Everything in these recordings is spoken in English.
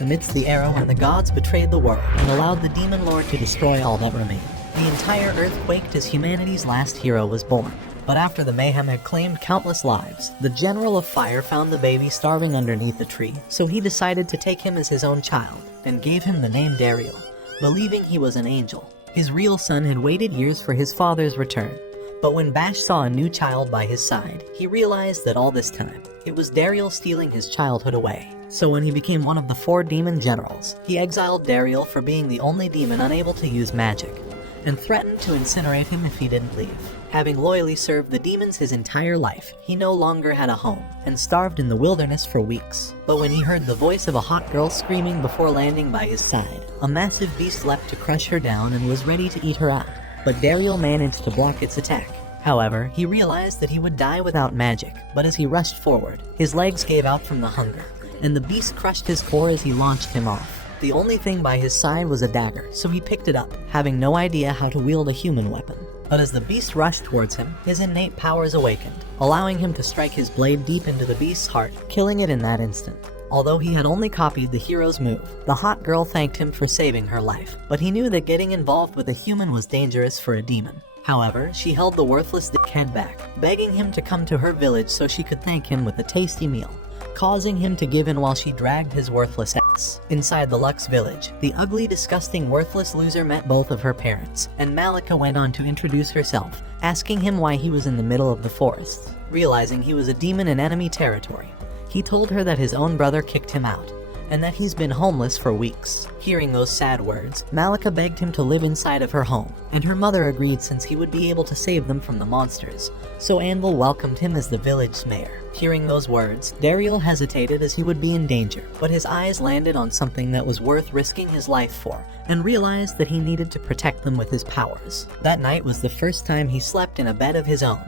amidst the era when the gods betrayed the world and allowed the demon lord to destroy all that remained. The entire earth quaked as humanity's last hero was born. But after the mayhem had claimed countless lives, the General of Fire found the baby starving underneath a tree, so he decided to take him as his own child, and gave him the name Dariel, believing he was an angel. His real son had waited years for his father's return, but when Bash saw a new child by his side, he realized that all this time, it was Dariel stealing his childhood away. So when he became one of the 4 demon generals, he exiled Dariel for being the only demon unable to use magic, and threatened to incinerate him if he didn't leave. Having loyally served the demons his entire life, he no longer had a home, and starved in the wilderness for weeks. But when he heard the voice of a hot girl screaming before landing by his side, a massive beast leapt to crush her down and was ready to eat her out. But Dariel managed to block its attack. However, he realized that he would die without magic, but as he rushed forward, his legs gave out from the hunger, and the beast crushed his core as he launched him off. The only thing by his side was a dagger, so he picked it up, having no idea how to wield a human weapon. But as the beast rushed towards him, his innate powers awakened, allowing him to strike his blade deep into the beast's heart, killing it in that instant. Although he had only copied the hero's move, the hot girl thanked him for saving her life, but he knew that getting involved with a human was dangerous for a demon. However, she held the worthless dickhead back, begging him to come to her village so she could thank him with a tasty meal, causing him to give in while she dragged his worthless ass. Inside the Lux village, the ugly, disgusting, worthless loser met both of her parents, and Malika went on to introduce herself, asking him why he was in the middle of the forest. Realizing he was a demon in enemy territory, he told her that his own brother kicked him out, and that he's been homeless for weeks. Hearing those sad words, Malika begged him to live inside of her home, and her mother agreed since he would be able to save them from the monsters, so Anvil welcomed him as the village's mayor. Hearing those words, Dariel hesitated as he would be in danger, but his eyes landed on something that was worth risking his life for, and realized that he needed to protect them with his powers. That night was the first time he slept in a bed of his own,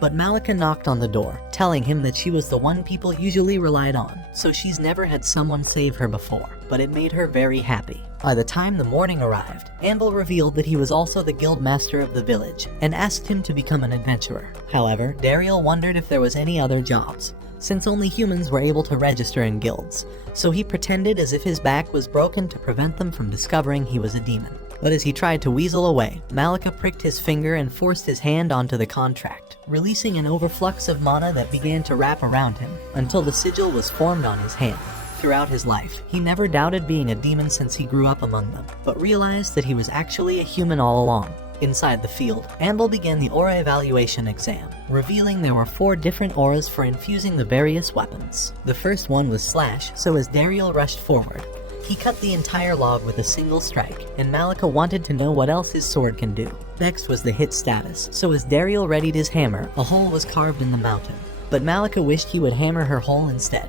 but Malika knocked on the door, telling him that she was the one people usually relied on, so she's never had someone save her before, but it made her very happy. By the time the morning arrived, Anvil revealed that he was also the guild master of the village, and asked him to become an adventurer. However, Dariel wondered if there was any other jobs, since only humans were able to register in guilds, so he pretended as if his back was broken to prevent them from discovering he was a demon. But as he tried to weasel away, Malika pricked his finger and forced his hand onto the contract, releasing an overflux of mana that began to wrap around him, until the sigil was formed on his hand. Throughout his life, he never doubted being a demon since he grew up among them, but realized that he was actually a human all along. Inside the field, Anvil began the aura evaluation exam, revealing there were 4 different auras for infusing the various weapons. The first one was Slash, so as Dariel rushed forward, he cut the entire log with a single strike, and Malika wanted to know what else his sword can do. Next was the hit status, so as Dariel readied his hammer, a hole was carved in the mountain, but Malika wished he would hammer her hole instead.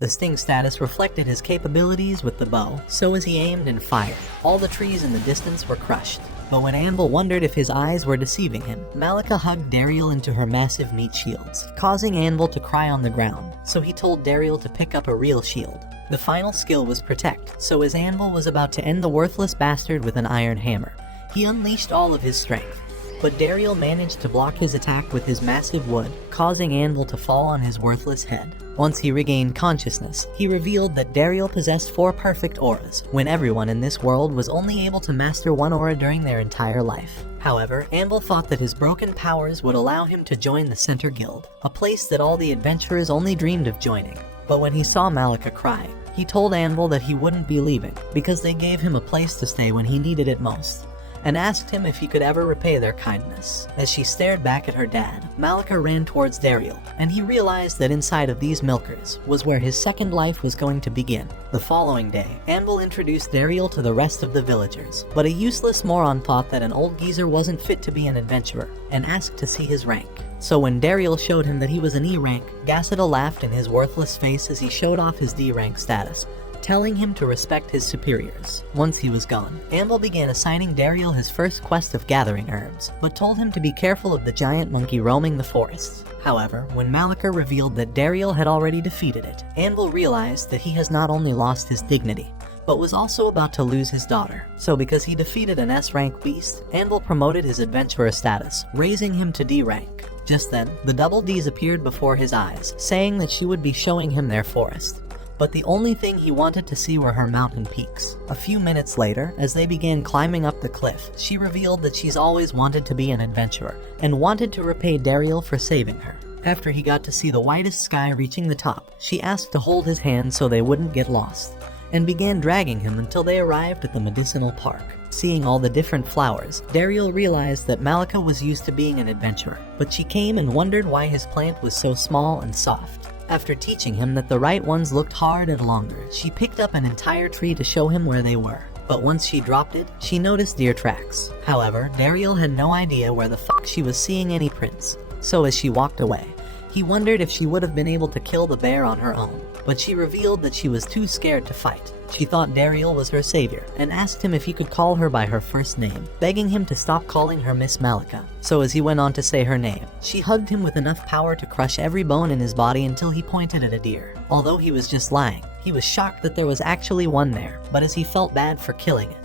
The sting status reflected his capabilities with the bow, so as he aimed and fired, all the trees in the distance were crushed. But when Anvil wondered if his eyes were deceiving him, Malika hugged Dariel into her massive meat shields, causing Anvil to cry on the ground, so he told Dariel to pick up a real shield. The final skill was Protect, so as Anvil was about to end the worthless bastard with an iron hammer, he unleashed all of his strength. But Dariel managed to block his attack with his massive wood, causing Anvil to fall on his worthless head. Once he regained consciousness, he revealed that Dariel possessed 4 perfect auras, when everyone in this world was only able to master 1 aura during their entire life. However, Anvil thought that his broken powers would allow him to join the Center Guild, a place that all the adventurers only dreamed of joining. But when he saw Malika crying, he told Anvil that he wouldn't be leaving, because they gave him a place to stay when he needed it most, and asked him if he could ever repay their kindness. As she stared back at her dad, Malika ran towards Dariel, and he realized that inside of these milkers was where his second life was going to begin. The following day, Anvil introduced Dariel to the rest of the villagers, but a useless moron thought that an old geezer wasn't fit to be an adventurer, and asked to see his rank. So when Dariel showed him that he was an E rank, Gassida laughed in his worthless face as he showed off his D rank status, telling him to respect his superiors. Once he was gone, Anvil began assigning Dariel his first quest of gathering herbs, but told him to be careful of the giant monkey roaming the forests. However, when Malika revealed that Dariel had already defeated it, Anvil realized that he has not only lost his dignity, but was also about to lose his daughter. So because he defeated an S-rank beast, Anvil promoted his adventurer status, raising him to D rank. Just then, the double Ds appeared before his eyes, saying that she would be showing him their forest. but the only thing he wanted to see were her mountain peaks. A few minutes later, as they began climbing up the cliff, she revealed that she's always wanted to be an adventurer, and wanted to repay Daryl for saving her. After he got to see the whitest sky reaching the top, she asked to hold his hand so they wouldn't get lost, and began dragging him until they arrived at the medicinal park. Seeing all the different flowers, Daryl realized that Malika was used to being an adventurer, but she came and wondered why his plant was so small and soft. After teaching him that the right ones looked hard and longer, she picked up an entire tree to show him where they were. But once she dropped it, she noticed deer tracks. However, Daryl had no idea where the fuck she was seeing any prints, so as she walked away, he wondered if she would have been able to kill the bear on her own, but she revealed that she was too scared to fight. She thought Daryl was her savior, and asked him if he could call her by her first name, begging him to stop calling her Miss Malika. So as he went on to say her name, she hugged him with enough power to crush every bone in his body until he pointed at a deer. Although he was just lying, he was shocked that there was actually one there, but as he felt bad for killing it,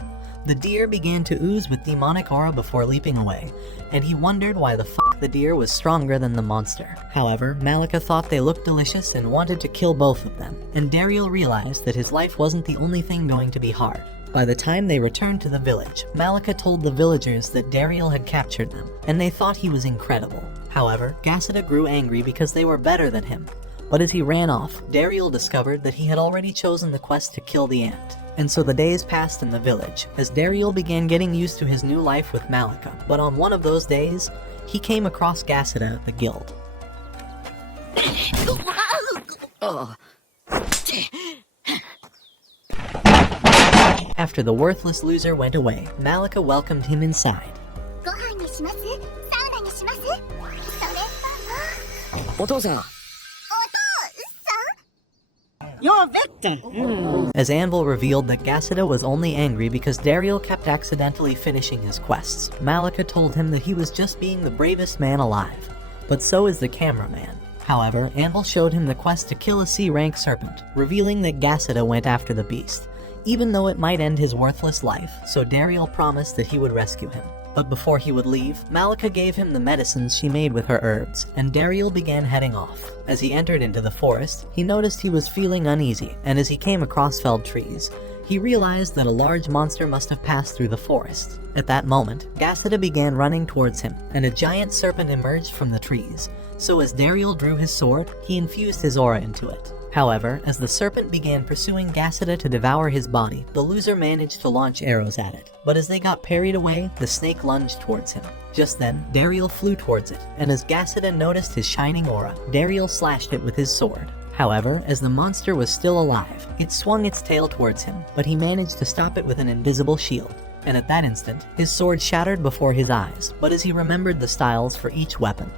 the deer began to ooze with demonic aura before leaping away, and he wondered why the fuck the deer was stronger than the monster. However, Malika thought they looked delicious and wanted to kill both of them, and Daryl realized that his life wasn't the only thing going to be hard. By the time they returned to the village, Malika told the villagers that Daryl had captured them, and they thought he was incredible. However, Gasida grew angry because they were better than him. But as he ran off, Daryl discovered that he had already chosen the quest to kill the ant. And so the days passed in the village, as Daryl began getting used to his new life with Malika. But on one of those days, he came across Gasida at the guild. After the worthless loser went away, Malika welcomed him inside. You're a victor! As Anvil revealed that Gasida was only angry because Daryl kept accidentally finishing his quests, Malika told him that he was just being the bravest man alive. But so is the cameraman. However, Anvil showed him the quest to kill a C-rank serpent, revealing that Gasida went after the beast, even though it might end his worthless life, so Daryl promised that he would rescue him. But before he would leave, Malika gave him the medicines she made with her herbs, and Daryl began heading off. As he entered into the forest, he noticed he was feeling uneasy, and as he came across felled trees, he realized that a large monster must have passed through the forest. At that moment, Gasida began running towards him, and a giant serpent emerged from the trees. So as Daryl drew his sword, he infused his aura into it. However, as the serpent began pursuing Gasida to devour his body, the loser managed to launch arrows at it. But as they got parried away, the snake lunged towards him. Just then, Daryl flew towards it, and as Gasida noticed his shining aura, Daryl slashed it with his sword. However, as the monster was still alive, it swung its tail towards him, but he managed to stop it with an invisible shield. And at that instant, his sword shattered before his eyes, but as he remembered the styles for each weapon,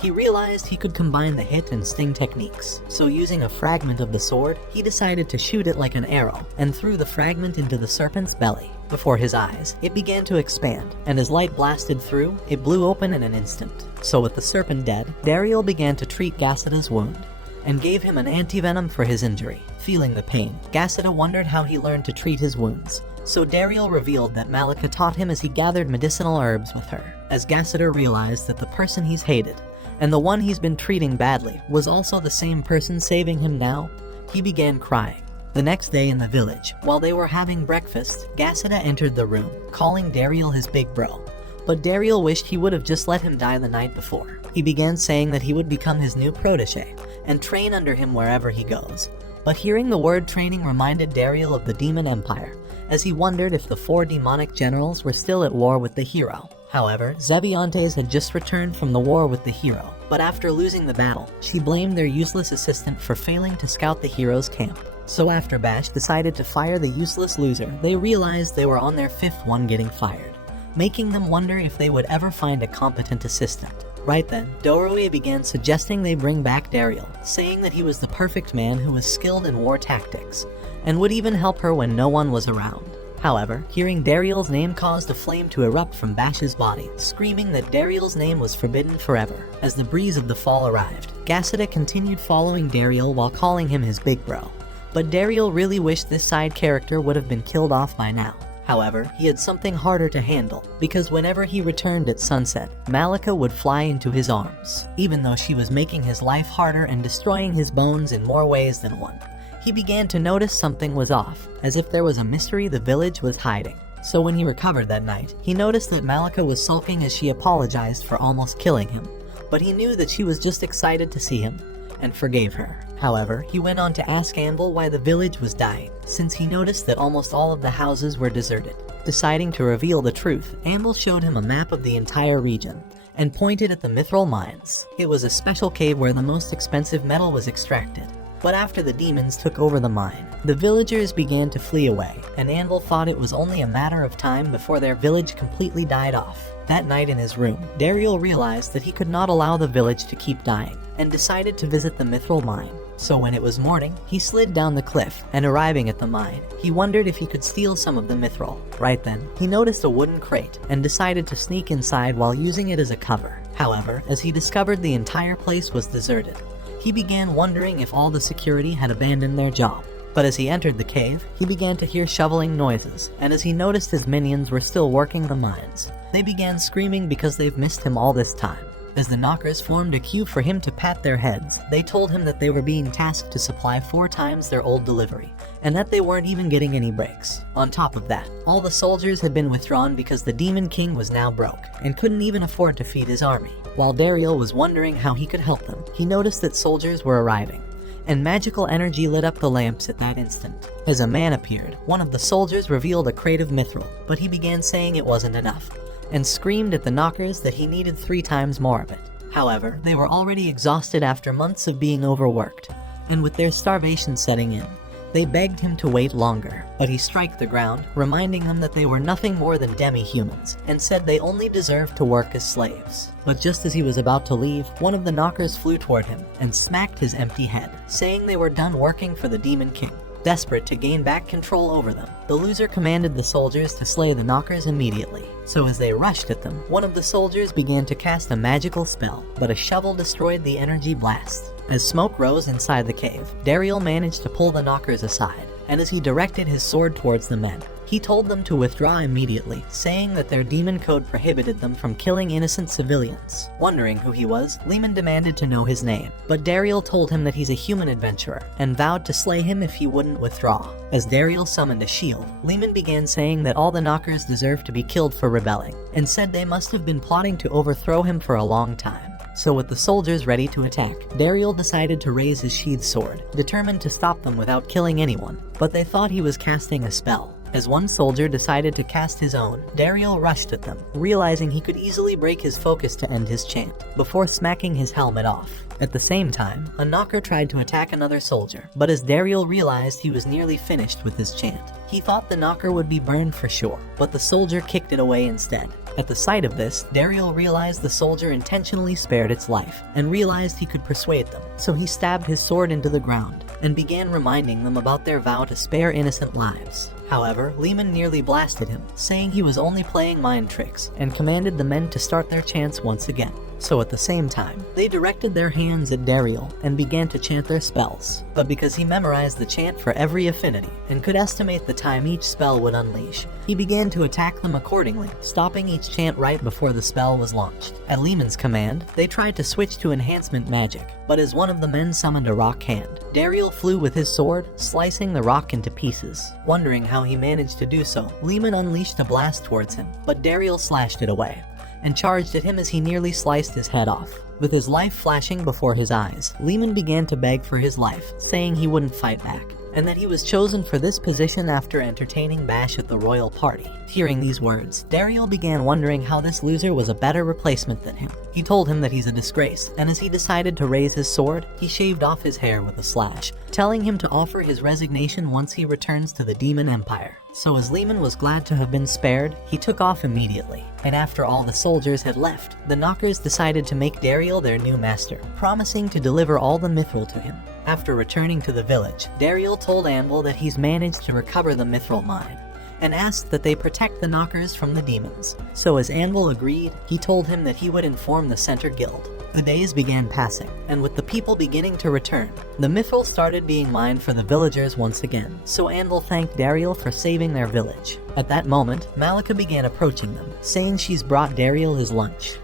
he realized he could combine the hit and sting techniques. So using a fragment of the sword, he decided to shoot it like an arrow, and threw the fragment into the serpent's belly. Before his eyes, it began to expand, and as light blasted through, it blew open in an instant. So with the serpent dead, Daryl began to treat Gasida's wound, and gave him an antivenom for his injury. Feeling the pain, Gasida wondered how he learned to treat his wounds. So Daryl revealed that Malika taught him as he gathered medicinal herbs with her. As Gasida realized that the person he's hated, and the one he's been treating badly, was also the same person saving him now, he began crying. The next day in the village, while they were having breakfast, Gasida entered the room, calling Daryl his big bro. But Daryl wished he would have just let him die the night before. He began saying that he would become his new protege, and train under him wherever he goes. But hearing the word training reminded Daryl of the Demon Empire, as he wondered if the 4 demonic generals were still at war with the hero. However, Zebiontes had just returned from the war with the hero, but after losing the battle, she blamed their useless assistant for failing to scout the hero's camp. So after Bash decided to fire the useless loser, they realized they were on their 5th one getting fired, making them wonder if they would ever find a competent assistant. Right then, Doroi began suggesting they bring back Daryl, saying that he was the perfect man who was skilled in war tactics, and would even help her when no one was around. However, hearing Daryl's name caused a flame to erupt from Bash's body, screaming that Daryl's name was forbidden forever. As the breeze of the fall arrived, Gasida continued following Daryl while calling him his big bro. But Daryl really wished this side character would have been killed off by now. However, he had something harder to handle, because whenever he returned at sunset, Malika would fly into his arms. Even though she was making his life harder and destroying his bones in more ways than one, he began to notice something was off, as if there was a mystery the village was hiding. So when he recovered that night, he noticed that Malika was sulking as she apologized for almost killing him. But he knew that she was just excited to see him, and forgave her. However, he went on to ask Anvil why the village was dying, since he noticed that almost all of the houses were deserted. Deciding to reveal the truth, Anvil showed him a map of the entire region, and pointed at the mithril mines. It was a special cave where the most expensive metal was extracted. But after the demons took over the mine, the villagers began to flee away, and Anvil thought it was only a matter of time before their village completely died off. That night in his room, Dariel realized that he could not allow the village to keep dying, and decided to visit the mithril mine. So when it was morning, he slid down the cliff, and arriving at the mine, he wondered if he could steal some of the mithril. Right then, he noticed a wooden crate, and decided to sneak inside while using it as a cover. However, as he discovered the entire place was deserted, he began wondering if all the security had abandoned their job. But as he entered the cave, he began to hear shoveling noises, and as he noticed his minions were still working the mines, they began screaming because they've missed him all this time. As the knockers formed a queue for him to pat their heads, they told him that they were being tasked to supply 4 times their old delivery, and that they weren't even getting any breaks. On top of that, all the soldiers had been withdrawn because the Demon King was now broke, and couldn't even afford to feed his army. While Dariel was wondering how he could help them, he noticed that soldiers were arriving, and magical energy lit up the lamps at that instant. As a man appeared, one of the soldiers revealed a crate of mithril, but he began saying it wasn't enough, and screamed at the knockers that he needed 3 times more of it. However, they were already exhausted after months of being overworked, and with their starvation setting in, they begged him to wait longer. But he struck the ground, reminding them that they were nothing more than demi-humans, and said they only deserved to work as slaves. But just as he was about to leave, one of the knockers flew toward him and smacked his empty head, saying they were done working for the Demon King. Desperate to gain back control over them, the loser commanded the soldiers to slay the knockers immediately. So as they rushed at them, one of the soldiers began to cast a magical spell, but a shovel destroyed the energy blast. As smoke rose inside the cave, Dariel managed to pull the knockers aside, and as he directed his sword towards the men, he told them to withdraw immediately, saying that their demon code prohibited them from killing innocent civilians. Wondering who he was, Lehman demanded to know his name, but Dariel told him that he's a human adventurer, and vowed to slay him if he wouldn't withdraw. As Dariel summoned a shield, Lehman began saying that all the knockers deserved to be killed for rebelling, and said they must have been plotting to overthrow him for a long time. So with the soldiers ready to attack, Dariel decided to raise his sheathed sword, determined to stop them without killing anyone, but they thought he was casting a spell. As one soldier decided to cast his own, Dariel rushed at them, realizing he could easily break his focus to end his chant, before smacking his helmet off. At the same time, a knocker tried to attack another soldier, but as Dariel realized he was nearly finished with his chant, he thought the knocker would be burned for sure, but the soldier kicked it away instead. At the sight of this, Dariel realized the soldier intentionally spared its life, and realized he could persuade them, so he stabbed his sword into the ground, and began reminding them about their vow to spare innocent lives. However, Lehman nearly blasted him, saying he was only playing mind tricks, and commanded the men to start their chants once again. So at the same time, they directed their hands at Dariel and began to chant their spells. But because he memorized the chant for every affinity, and could estimate the time each spell would unleash, he began to attack them accordingly, stopping each chant right before the spell was launched. At Lehman's command, they tried to switch to enhancement magic, but as one of the men summoned a rock hand, Dariel flew with his sword, slicing the rock into pieces. Wondering how he managed to do so, Lehman unleashed a blast towards him, but Dariel slashed it away, and charged at him as he nearly sliced his head off. With his life flashing before his eyes, Lehman began to beg for his life, saying he wouldn't fight back, and that he was chosen for this position after entertaining Bash at the royal party. Hearing these words, Dariel began wondering how this loser was a better replacement than him. He told him that he's a disgrace, and as he decided to raise his sword, he shaved off his hair with a slash, telling him to offer his resignation once he returns to the Demon Empire. So as Lehman was glad to have been spared, he took off immediately, and after all the soldiers had left, the knockers decided to make Dariel their new master, promising to deliver all the mithril to him. After returning to the village, Dariel told Anvil that he's managed to recover the mithril mine, and asked that they protect the knockers from the demons. So as Anvil agreed, he told him that he would inform the Center Guild. The days began passing, and with the people beginning to return, the mithril started being mined for the villagers once again, so Anvil thanked Dariel for saving their village. At that moment, Malika began approaching them, saying she's brought Dariel his lunch.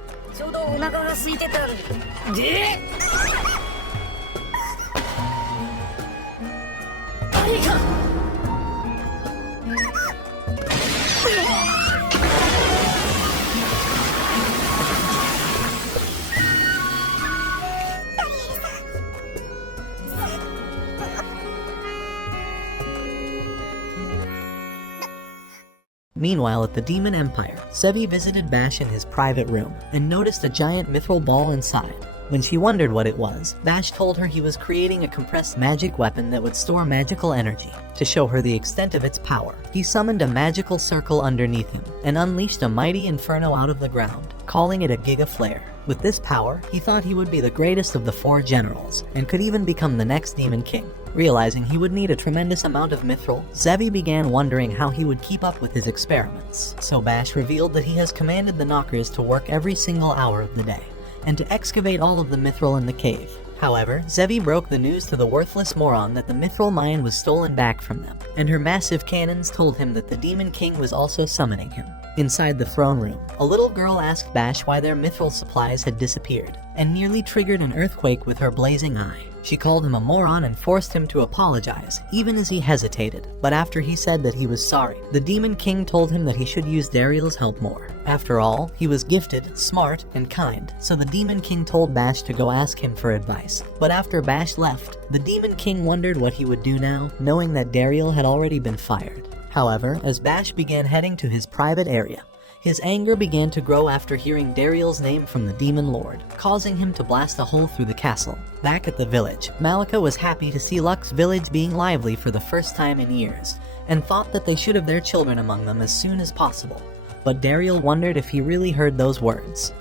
Meanwhile, at the Demon Empire, Zevi visited Bash in his private room and noticed a giant mithril ball inside. When she wondered what it was, Bash told her he was creating a compressed magic weapon that would store magical energy. To show her the extent of its power, he summoned a magical circle underneath him and unleashed a mighty inferno out of the ground, calling it a Giga Flare. With this power, he thought he would be the greatest of the 4 generals and could even become the next Demon King. Realizing he would need a tremendous amount of mithril, Zevi began wondering how he would keep up with his experiments. So Bash revealed that he has commanded the knockers to work every single hour of the day, and to excavate all of the mithril in the cave. However, Zevi broke the news to the worthless moron that the mithril mine was stolen back from them, and her massive cannons told him that the Demon King was also summoning him. Inside the throne room, a little girl asked Bash why their mithril supplies had disappeared, and nearly triggered an earthquake with her blazing eye. She called him a moron and forced him to apologize, even as he hesitated. But after he said that he was sorry, the Demon King told him that he should use Dariel's help more. After all, he was gifted, smart, and kind, so the Demon King told Bash to go ask him for advice. But after Bash left, the Demon King wondered what he would do now, knowing that Dariel had already been fired. However, as Bash began heading to his private area, his anger began to grow after hearing Dariel's name from the Demon Lord, causing him to blast a hole through the castle. Back at the village, Malika was happy to see Luck's village being lively for the first time in years, and thought that they should have their children among them as soon as possible. But Dariel wondered if he really heard those words.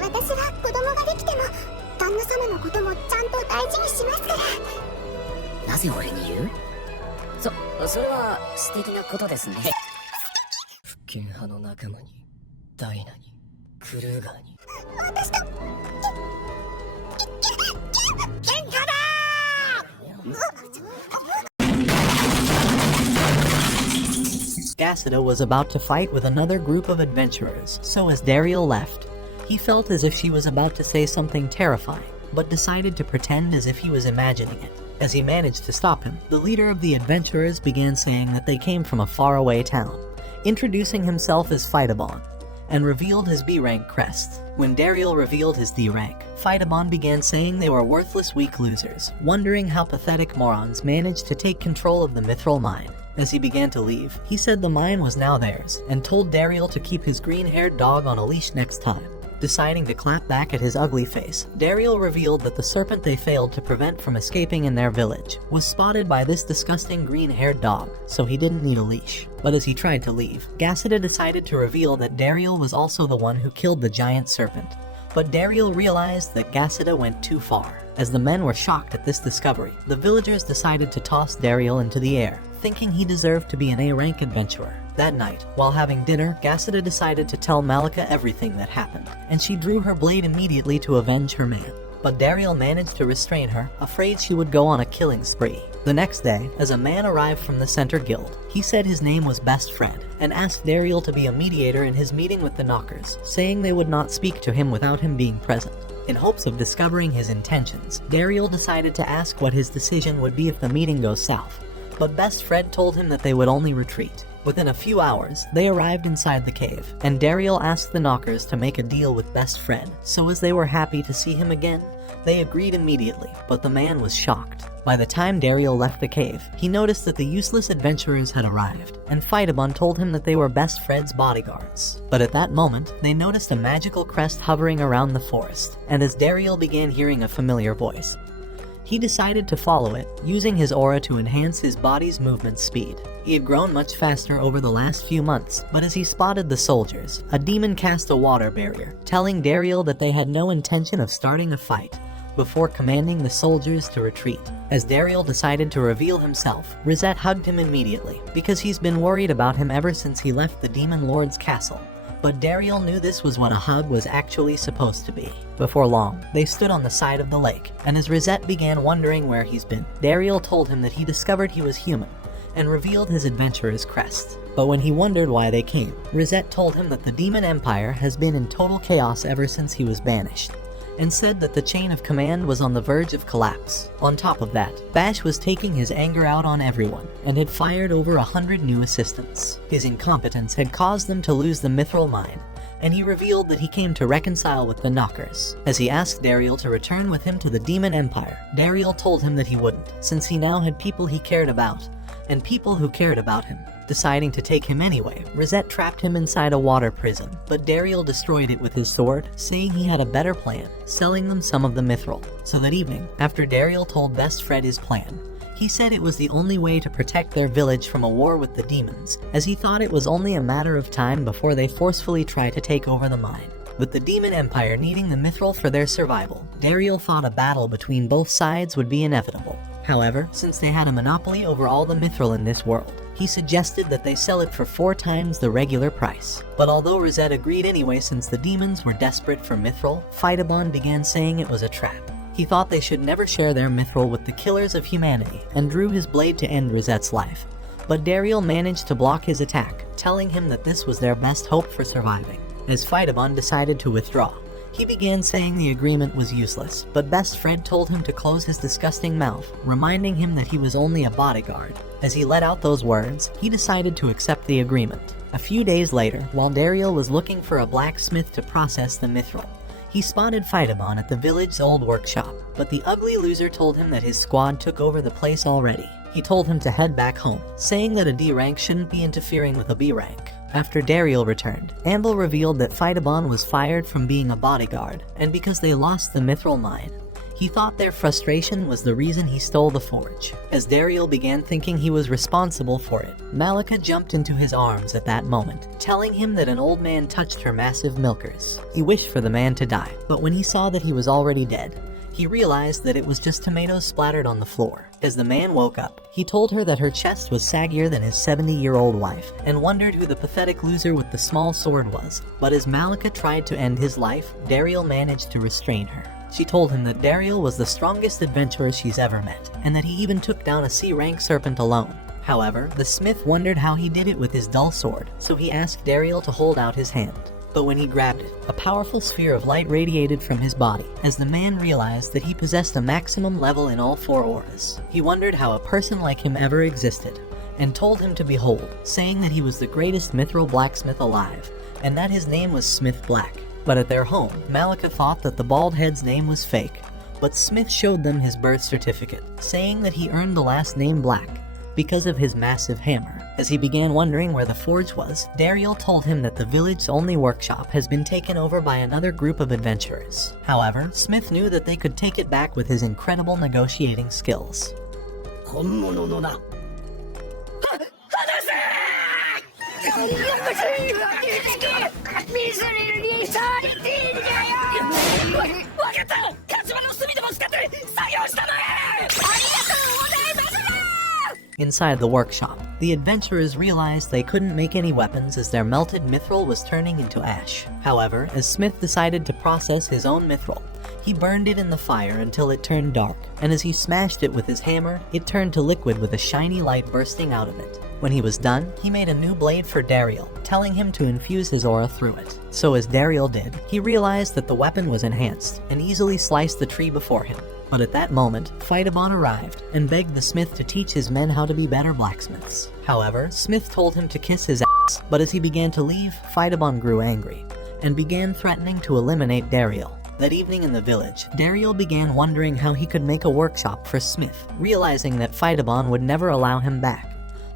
私は子供ができても旦那様のこともちゃんと大事にしますから。なぜ俺に言う？それは素敵なことですね。復権派の仲間にダイナにクルーガーに私と喧嘩だGassida was about to fight with another group of adventurers, so as Dariel left, he felt as if she was about to say something terrifying, but decided to pretend as if he was imagining it. As he managed to stop him, the leader of the adventurers began saying that they came from a faraway town, introducing himself as Phytabon, and revealed his B-rank crest. When Dariel revealed his D rank, Phytabon began saying they were worthless weak losers, wondering how pathetic morons managed to take control of the mithril mine. As he began to leave, he said the mine was now theirs, and told Dariel to keep his green-haired dog on a leash next time. Deciding to clap back at his ugly face, Dariel revealed that the serpent they failed to prevent from escaping in their village was spotted by this disgusting green-haired dog, so he didn't need a leash. But as he tried to leave, Gassida decided to reveal that Dariel was also the one who killed the giant serpent. But Dariel realized that Gassida went too far. As the men were shocked at this discovery, the villagers decided to toss Dariel into the air, thinking he deserved to be an A-rank adventurer. That night, while having dinner, Gassida decided to tell Malika everything that happened, and she drew her blade immediately to avenge her man. But Dariel managed to restrain her, afraid she would go on a killing spree. The next day, as a man arrived from the Center Guild, he said his name was Best Fred, and asked Dariel to be a mediator in his meeting with the Knockers, saying they would not speak to him without him being present. In hopes of discovering his intentions, Dariel decided to ask what his decision would be if the meeting goes south, but Best Fred told him that they would only retreat. Within a few hours, they arrived inside the cave, and Dariel asked the Knockers to make a deal with Best Fred, so as they were happy to see him again, they agreed immediately, but the man was shocked. By the time Dariel left the cave, he noticed that the useless adventurers had arrived, and Phytabon told him that they were Best Fred's bodyguards. But at that moment, they noticed a magical crest hovering around the forest, and as Dariel began hearing a familiar voice, he decided to follow it, using his aura to enhance his body's movement speed. He had grown much faster over the last few months, but as he spotted the soldiers, a demon cast a water barrier, telling Dariel that they had no intention of starting a fight, before commanding the soldiers to retreat. As Dariel decided to reveal himself, Rosette hugged him immediately, because he's been worried about him ever since he left the Demon Lord's castle. But Dariel knew this was what a hug was actually supposed to be. Before long, they stood on the side of the lake, and as Rosette began wondering where he's been, Dariel told him that he discovered he was human, and revealed his adventurer's crest. But when he wondered why they came, Rosette told him that the Demon Empire has been in total chaos ever since he was banished, and said that the chain of command was on the verge of collapse. On top of that, Bash was taking his anger out on everyone and had fired over 100 new assistants. His incompetence had caused them to lose the mithril mine, and he revealed that he came to reconcile with the Knockers. As he asked Dariel to return with him to the Demon Empire, Dariel told him that he wouldn't, since he now had people he cared about, and people who cared about him. Deciding to take him anyway, Rosette trapped him inside a water prison, but Dariel destroyed it with his sword, saying he had a better plan, selling them some of the mithril. So that evening, after Dariel told Best Fred his plan, he said it was the only way to protect their village from a war with the demons, as he thought it was only a matter of time before they forcefully try to take over the mine. With the Demon Empire needing the mithril for their survival, Dariel thought a battle between both sides would be inevitable. However, since they had a monopoly over all the mithril in this world, he suggested that they sell it for 4 times the regular price. But although Rosette agreed anyway since the demons were desperate for mithril, Phytabon began saying it was a trap. He thought they should never share their mithril with the killers of humanity and drew his blade to end Rosette's life. But Dariel managed to block his attack, telling him that this was their best hope for surviving. As Phytabon decided to withdraw, he began saying the agreement was useless, but Best Fred told him to close his disgusting mouth, reminding him that he was only a bodyguard. As he let out those words, he decided to accept the agreement. A few days later, while Dariel was looking for a blacksmith to process the mithril, he spotted Phytabon at the village's old workshop, but the ugly loser told him that his squad took over the place already. He told him to head back home, saying that a D rank shouldn't be interfering with a B rank. After Dariel returned, Anvil revealed that Phytabon was fired from being a bodyguard, and because they lost the mithril mine. He thought their frustration was the reason he stole the forge. As Dariel began thinking he was responsible for it, Malika jumped into his arms at that moment, telling him that an old man touched her massive milkers. He wished for the man to die, but when he saw that he was already dead, he realized that it was just tomatoes splattered on the floor. As the man woke up, he told her that her chest was saggier than his 70-year-old wife, and wondered who the pathetic loser with the small sword was. But as Malika tried to end his life, Dariel managed to restrain her. She told him that Dariel was the strongest adventurer she's ever met, and that he even took down a C-rank serpent alone. However, the smith wondered how he did it with his dull sword, so he asked Dariel to hold out his hand. But when he grabbed it, a powerful sphere of light radiated from his body, as the man realized that he possessed a maximum level in all 4 auras. He wondered how a person like him ever existed, and told him to behold, saying that he was the greatest mithril blacksmith alive, and that his name was Smith Black. But at their home, Malika thought that the bald head's name was fake, but Smith showed them his birth certificate, saying that he earned the last name Black because of his massive hammer. As he began wondering where the forge was, Dariel told him that the village's only workshop has been taken over by another group of adventurers. However, Smith knew that they could take it back with his incredible negotiating skills. Inside the workshop, the adventurers realized they couldn't make any weapons as their melted mithril was turning into ash. However, as Smith decided to process his own mithril, he burned it in the fire until it turned dark, and as he smashed it with his hammer, it turned to liquid with a shiny light bursting out of it. When he was done, he made a new blade for Dariel, telling him to infuse his aura through it. So as Dariel did, he realized that the weapon was enhanced, and easily sliced the tree before him. But at that moment, Phytabon arrived, and begged the smith to teach his men how to be better blacksmiths. However, Smith told him to kiss his ass, but as he began to leave, Phytabon grew angry, and began threatening to eliminate Dariel. That evening in the village, Dariel began wondering how he could make a workshop for Smith, realizing that Phytabon would never allow him back.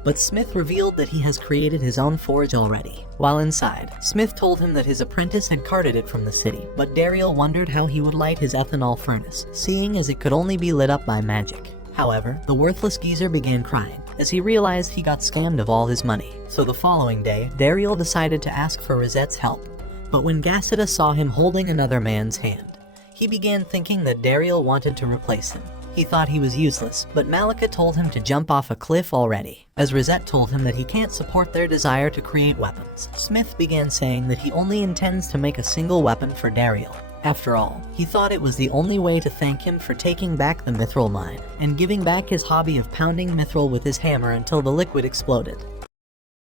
But Smith revealed that he has created his own forge already. While inside, Smith told him that his apprentice had carted it from the city, but Dariel wondered how he would light his ethanol furnace, seeing as it could only be lit up by magic. However, the worthless geezer began crying, as he realized he got scammed of all his money. So the following day, Dariel decided to ask for Rosette's help. But when Gassida saw him holding another man's hand, he began thinking that Dariel wanted to replace him. He thought he was useless, but Malika told him to jump off a cliff already. As Rosette told him that he can't support their desire to create weapons, Smith began saying that he only intends to make a single weapon for Dariel. After all, he thought it was the only way to thank him for taking back the mithril mine, and giving back his hobby of pounding mithril with his hammer until the liquid exploded.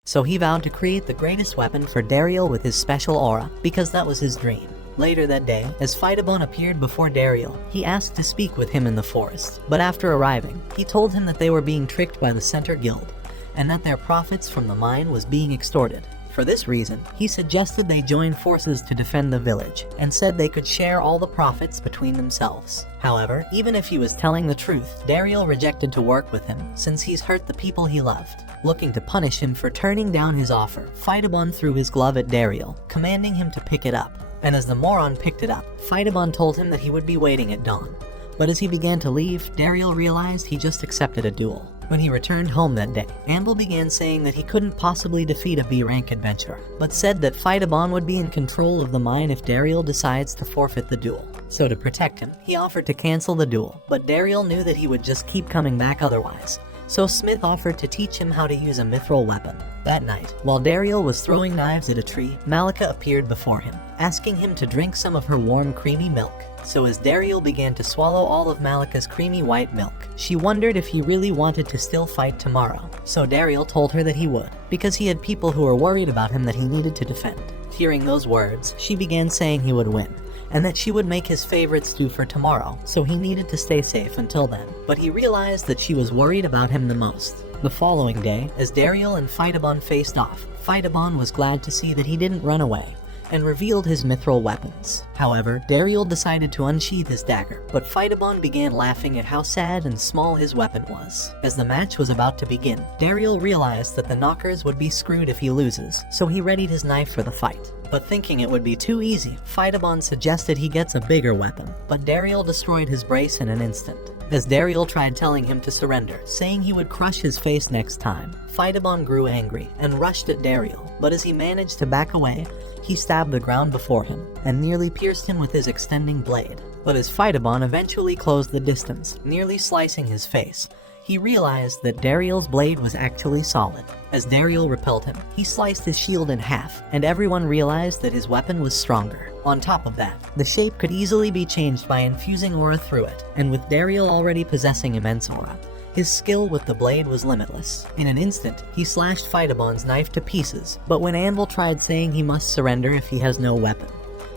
So he vowed to create the greatest weapon for Dariel with his special aura, because that was his dream. Later that day, as Phytabon appeared before Dariel, he asked to speak with him in the forest. But after arriving, he told him that they were being tricked by the Center Guild, and that their profits from the mine was being extorted. For this reason, he suggested they join forces to defend the village, and said they could share all the profits between themselves. However, even if he was telling the truth, Dariel rejected to work with him, since he's hurt the people he loved. Looking to punish him for turning down his offer, Phytabon threw his glove at Dariel, commanding him to pick it up. And as the moron picked it up, Phytabon told him that he would be waiting at dawn. But as he began to leave, Dariel realized he just accepted a duel. When he returned home that day, Anvil began saying that he couldn't possibly defeat a B-rank adventurer, but said that Phytabon would be in control of the mine if Dariel decides to forfeit the duel. So to protect him, he offered to cancel the duel, but Dariel knew that he would just keep coming back otherwise. So Smith offered to teach him how to use a mithril weapon. That night, while Dariel was throwing knives at a tree, Malika appeared before him, asking him to drink some of her warm, creamy milk. So as Dariel began to swallow all of Malika's creamy white milk, she wondered if he really wanted to still fight tomorrow. So Dariel told her that he would, because he had people who were worried about him that he needed to defend. Hearing those words, she began saying he would win, and that she would make his favorite stew for tomorrow, so he needed to stay safe until then. But he realized that she was worried about him the most. The following day, as Dariel and Phytabon faced off, Phytabon was glad to see that he didn't run away, and revealed his mithril weapons. However, Dariel decided to unsheath his dagger, but Phytabon began laughing at how sad and small his weapon was. As the match was about to begin, Dariel realized that the knockers would be screwed if he loses, so he readied his knife for the fight. But thinking it would be too easy, Phytabon suggested he gets a bigger weapon, but Dariel destroyed his brace in an instant. As Dariel tried telling him to surrender, saying he would crush his face next time, Phytabon grew angry and rushed at Dariel, but as he managed to back away, he stabbed the ground before him and nearly pierced him with his extending blade. But as Phytabon eventually closed the distance, nearly slicing his face, he realized that Dariel's blade was actually solid. As Dariel repelled him, he sliced his shield in half, and everyone realized that his weapon was stronger. On top of that, the shape could easily be changed by infusing aura through it, and with Dariel already possessing immense aura, his skill with the blade was limitless. In an instant, he slashed Phytabon's knife to pieces, but when Anvil tried saying he must surrender if he has no weapon,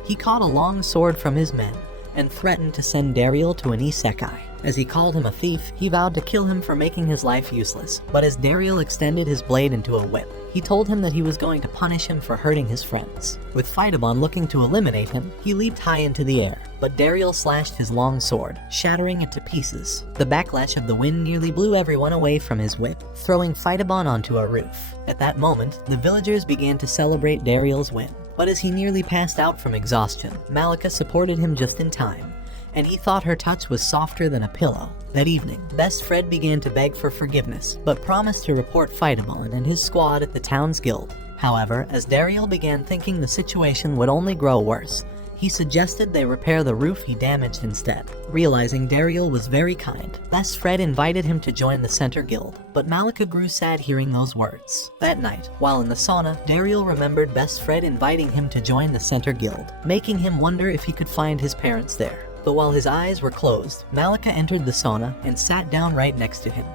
he caught a long sword from his men and threatened to send Dariel to an isekai. As he called him a thief, he vowed to kill him for making his life useless. But as Dariel extended his blade into a whip, he told him that he was going to punish him for hurting his friends. With Phytabon looking to eliminate him, he leaped high into the air, but Dariel slashed his long sword, shattering it to pieces. The backlash of the wind nearly blew everyone away from his whip, throwing Phytabon onto a roof. At that moment, the villagers began to celebrate Dariel's win. But as he nearly passed out from exhaustion, Malika supported him just in time, and he thought her touch was softer than a pillow. That evening, Best Fred began to beg for forgiveness, but promised to report Phytabon and his squad at the town's guild. However, as Dariel began thinking the situation would only grow worse, he suggested they repair the roof he damaged instead. Realizing Dariel was very kind, Best Fred invited him to join the Center Guild, but Malika grew sad hearing those words. That night, while in the sauna, Dariel remembered Best Fred inviting him to join the Center Guild, making him wonder if he could find his parents there. But while his eyes were closed, Malika entered the sauna and sat down right next to him.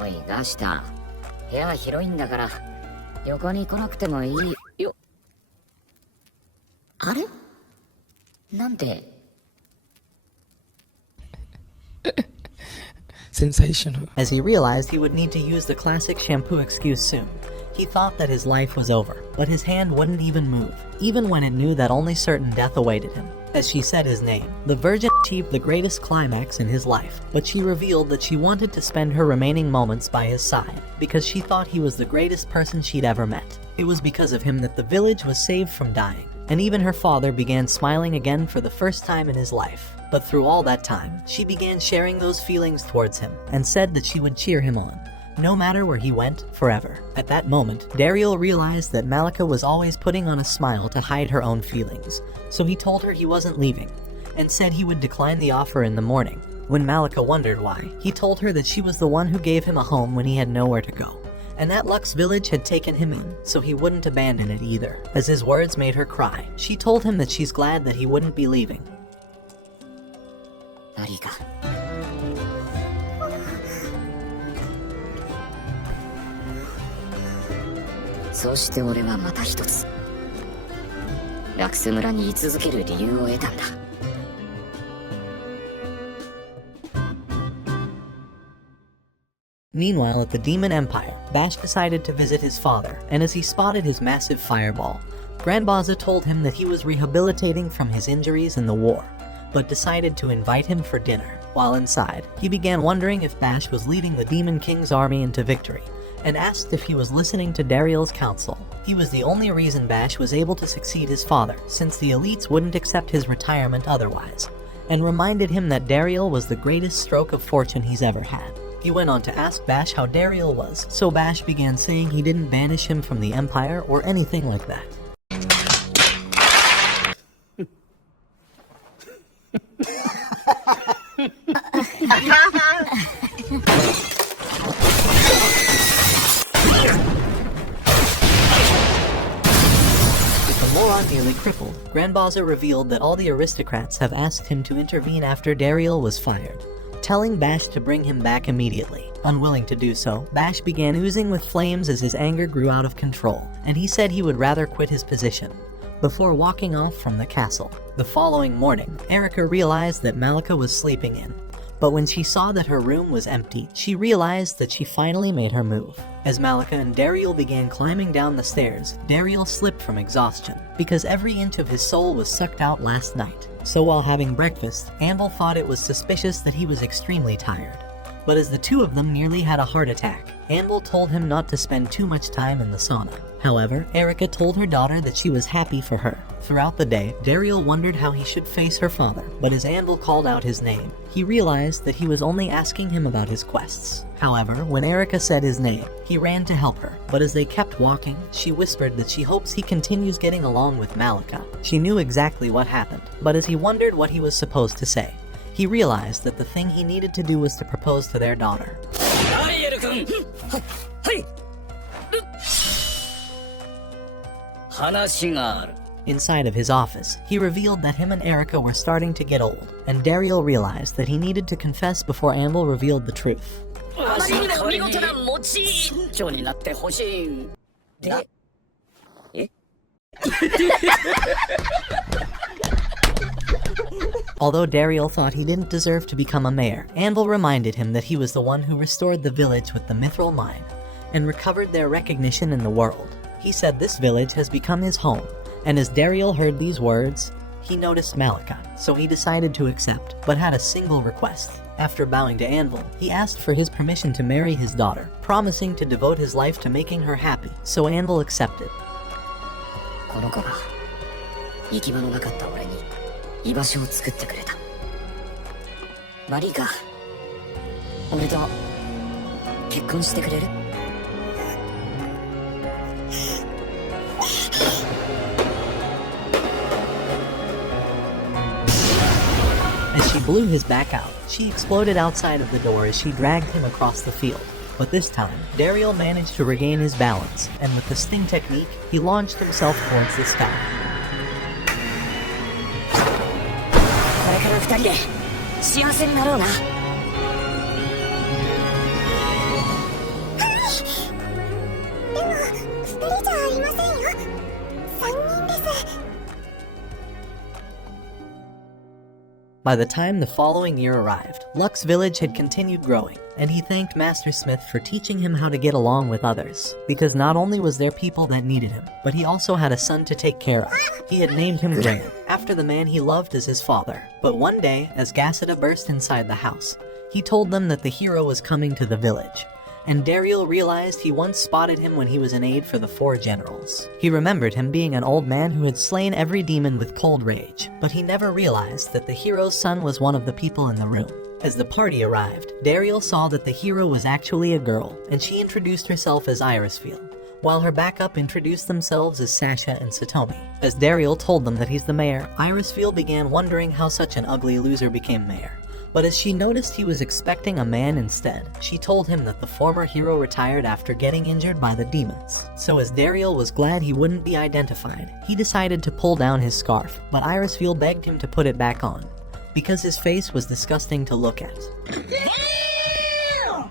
おい、出した。部屋は広いんだから、横に来なくてもいいよ。あれ？なんで？ Sensational. As he realized he would need to use the classic shampoo excuse soon, he thought that his life was over, but his hand wouldn't even move, even when it knew that only certain death awaited him. As she said his name, the Virgin achieved the greatest climax in his life, but she revealed that she wanted to spend her remaining moments by his side, because she thought he was the greatest person she'd ever met. It was because of him that the village was saved from dying, and even her father began smiling again for the first time in his life. But through all that time, she began sharing those feelings towards him, and said that she would cheer him on, no matter where he went, forever. At that moment, Dariel realized that Malika was always putting on a smile to hide her own feelings, so he told her he wasn't leaving, and said he would decline the offer in the morning. When Malika wondered why, he told her that she was the one who gave him a home when he had nowhere to go, and that Lux Village had taken him in, so he wouldn't abandon it either. As his words made her cry, she told him that she's glad that he wouldn't be leaving. 何か。そして俺はまた一つラクス村に居続ける理由を得たんだ。Meanwhile, at the Demon Empire, Bash decided to visit his father, and as he spotted his massive fireball, Grandbaza told him that he was rehabilitating from his injuries in the war, but decided to invite him for dinner. While inside, he began wondering if Bash was leading the Demon King's army into victory, and asked if he was listening to Dariel's counsel. He was the only reason Bash was able to succeed his father, since the elites wouldn't accept his retirement otherwise, and reminded him that Dariel was the greatest stroke of fortune he's ever had. He went on to ask Bash how Dariel was, so Bash began saying he didn't banish him from the Empire or anything like that. With the moron nearly crippled, Grandbaza revealed that all the aristocrats have asked him to intervene after Dariel was fired, telling Bash to bring him back immediately. Unwilling to do so, Bash began oozing with flames as his anger grew out of control, and he said he would rather quit his position, before walking off from the castle. The following morning, Erica realized that Malika was sleeping in, but when she saw that her room was empty, she realized that she finally made her move. As Malika and Dariel began climbing down the stairs, Dariel slipped from exhaustion, because every inch of his soul was sucked out last night. So while having breakfast, Anvil thought it was suspicious that he was extremely tired. But as the two of them nearly had a heart attack, Anvil told him not to spend too much time in the sauna. However, Erica told her daughter that she was happy for her. Throughout the day, Dariel wondered how he should face her father, but as Anvil called out his name, he realized that he was only asking him about his quests. However, when Erica said his name, he ran to help her, but as they kept walking, she whispered that she hopes he continues getting along with Malika. She knew exactly what happened, but as he wondered what he was supposed to say, he realized that the thing he needed to do was to propose to their daughter. Inside of his office, he revealed that him and Erica were starting to get old, and Dariel realized that he needed to confess before Anvil revealed the truth. Although Dariel thought he didn't deserve to become a mayor, Anvil reminded him that he was the one who restored the village with the mithril mine, and recovered their recognition in the world. He said this village has become his home, and as Dariel heard these words, he noticed Malika, so he decided to accept, but had a single request. After bowing to Anvil, he asked for his permission to marry his daughter, promising to devote his life to making her happy, so Anvil accepted. この子が行き場のなかった俺に居場所を作ってくれた。マリーカ、俺と結婚してくれる？ As she blew his back out, she exploded outside of the door as she dragged him across the field. But this time, Dariel managed to regain his balance, and with the sting technique, he launched himself towards the sky. これから二人で幸せになろうな。でも、二人じゃありませんよ。三人です。 By the time the following year arrived, Luck's village had continued growing, and he thanked Master Smith for teaching him how to get along with others, because not only was there people that needed him, but he also had a son to take care of. He had named him Graham, after the man he loved as his father. But one day, as Gassida burst inside the house, he told them that the hero was coming to the village, and Dariel realized he once spotted him when he was an aide for the 4 generals. He remembered him being an old man who had slain every demon with cold rage, but he never realized that the hero's son was one of the people in the room. As the party arrived, Dariel saw that the hero was actually a girl, and she introduced herself as Irisfield, while her backup introduced themselves as Sasha and Satomi. As Dariel told them that he's the mayor, Irisfield began wondering how such an ugly loser became mayor. But as she noticed he was expecting a man instead, she told him that the former hero retired after getting injured by the demons. So as Dariel was glad he wouldn't be identified, he decided to pull down his scarf, but Irisfield begged him to put it back on, because his face was disgusting to look at.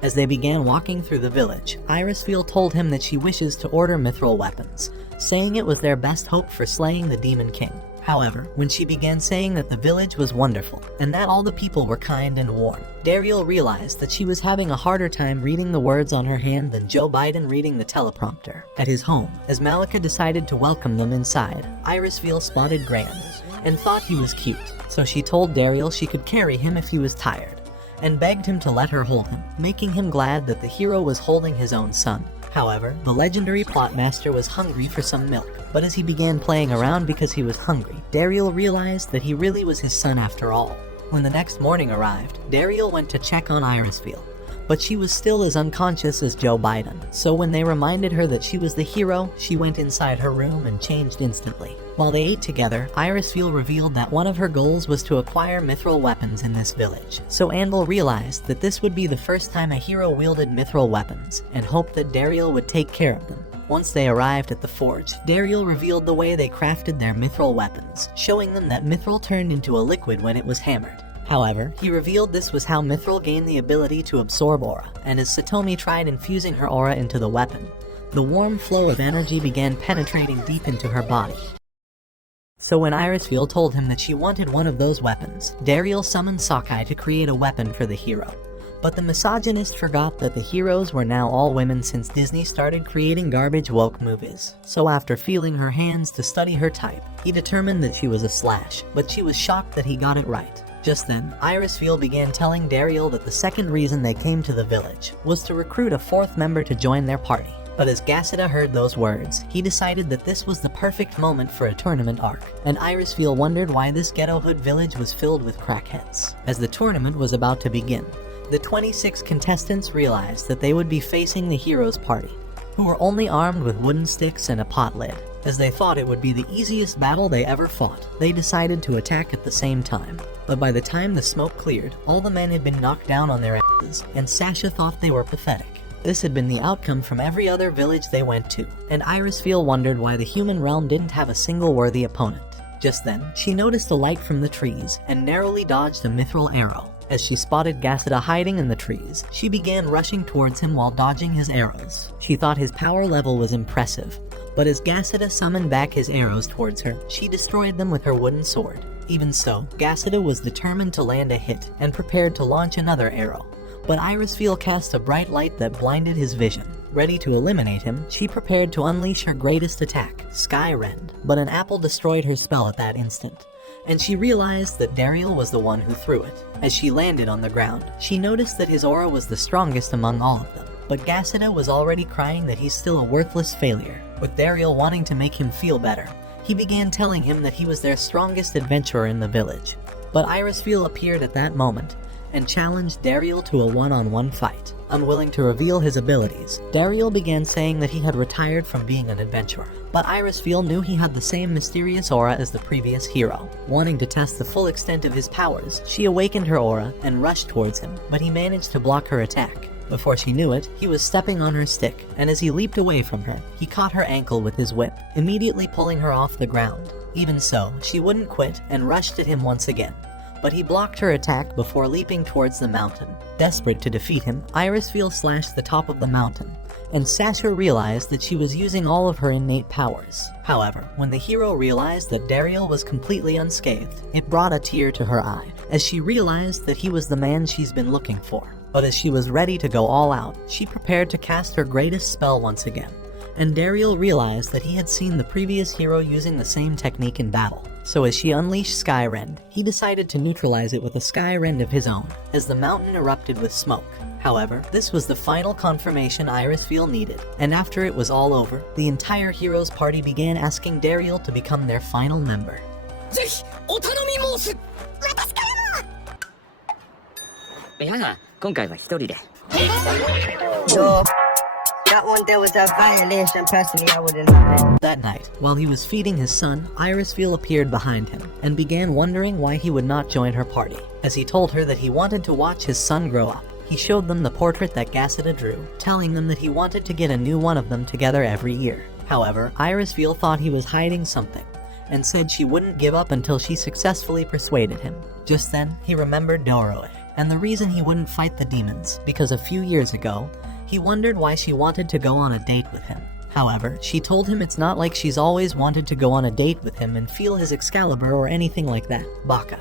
As they began walking through the village, Irisfield told him that she wishes to order mithril weapons, saying it was their best hope for slaying the Demon King. However, when she began saying that the village was wonderful, and that all the people were kind and warm, Dariel realized that she was having a harder time reading the words on her hand than Joe Biden reading the teleprompter. At his home, as Malika decided to welcome them inside, Irisfield spotted Grand, and thought he was cute, so she told Dariel she could carry him if he was tired, and begged him to let her hold him, making him glad that the hero was holding his own son. However, the legendary plot master was hungry for some milk, but as he began playing around because he was hungry, Dariel realized that he really was his son after all. When the next morning arrived, Dariel went to check on Irisfield, but she was still as unconscious as Joe Biden, so when they reminded her that she was the hero, she went inside her room and changed instantly. While they ate together, Irisfield revealed that one of her goals was to acquire mithril weapons in this village, so Anvil realized that this would be the first time a hero wielded mithril weapons, and hoped that Dariel would take care of them. Once they arrived at the forge, Dariel revealed the way they crafted their mithril weapons, showing them that mithril turned into a liquid when it was hammered. However, he revealed this was how mithril gained the ability to absorb aura, and as Satomi tried infusing her aura into the weapon, the warm flow of energy began penetrating deep into her body. So when Irisfield told him that she wanted one of those weapons, Dariel summoned Sakai to create a weapon for the hero. But the misogynist forgot that the heroes were now all women since Disney started creating garbage woke movies. So after feeling her hands to study her type, he determined that she was a slash, but she was shocked that he got it right. Just then, Irisfield began telling Dariel that the second reason they came to the village was to recruit a fourth member to join their party. But as Gasida heard those words, he decided that this was the perfect moment for a tournament arc, and Irisfield wondered why this ghetto hood village was filled with crackheads. As the tournament was about to begin, the 26 contestants realized that they would be facing the heroes' party, who were only armed with wooden sticks and a pot lid. As they thought it would be the easiest battle they ever fought, they decided to attack at the same time. But by the time the smoke cleared, all the men had been knocked down on their asses, and Sasha thought they were pathetic. This had been the outcome from every other village they went to, and Irisfield wondered why the human realm didn't have a single worthy opponent. Just then, she noticed a light from the trees, and narrowly dodged a mithril arrow. As she spotted Gasida hiding in the trees, she began rushing towards him while dodging his arrows. She thought his power level was impressive, but as Gasida summoned back his arrows towards her, she destroyed them with her wooden sword. Even so, Gasida was determined to land a hit, and prepared to launch another arrow. But Irisfield cast a bright light that blinded his vision. Ready to eliminate him, she prepared to unleash her greatest attack, Sky Rend, but an apple destroyed her spell at that instant, and she realized that Dariel was the one who threw it. As she landed on the ground, she noticed that his aura was the strongest among all of them, but Gasida was already crying that he's still a worthless failure. With Dariel wanting to make him feel better, he began telling him that he was their strongest adventurer in the village. But Irisfield appeared at that moment, and challenged Dariel to a one-on-one fight. Unwilling to reveal his abilities, Dariel began saying that he had retired from being an adventurer, but Irisfield knew he had the same mysterious aura as the previous hero. Wanting to test the full extent of his powers, she awakened her aura and rushed towards him, but he managed to block her attack. Before she knew it, he was stepping on her stick, and as he leaped away from her, he caught her ankle with his whip, immediately pulling her off the ground. Even so, she wouldn't quit and rushed at him once again, but he blocked her attack before leaping towards the mountain. Desperate to defeat him, Irisfield slashed the top of the mountain, and Sasha realized that she was using all of her innate powers. However, when the hero realized that Dariel was completely unscathed, it brought a tear to her eye, as she realized that he was the man she's been looking for. But as she was ready to go all out, she prepared to cast her greatest spell once again, and Dariel realized that he had seen the previous hero using the same technique in battle. So as she unleashed Sky Rend, he decided to neutralize it with a Sky Rend of his own, as the mountain erupted with smoke. However, this was the final confirmation Irisfield needed, and after it was all over, the entire heroes party began asking Dariel to become their final member. ぜひお頼み申す。私からも。いや、今回は一人で。 No, that one there was a violation. Personally, I wouldn't mind. That night, while he was feeding his son, Irisfield appeared behind him, and began wondering why he would not join her party. As he told her that he wanted to watch his son grow up, he showed them the portrait that Gasida drew, telling them that he wanted to get a new one of them together every year. However, Irisfield thought he was hiding something, and said she wouldn't give up until she successfully persuaded him. Just then, he remembered Doroe. and the reason he wouldn't fight the demons, because a few years ago, he wondered why she wanted to go on a date with him. However, she told him it's not like she's always wanted to go on a date with him and feel his Excalibur or anything like that. Baka.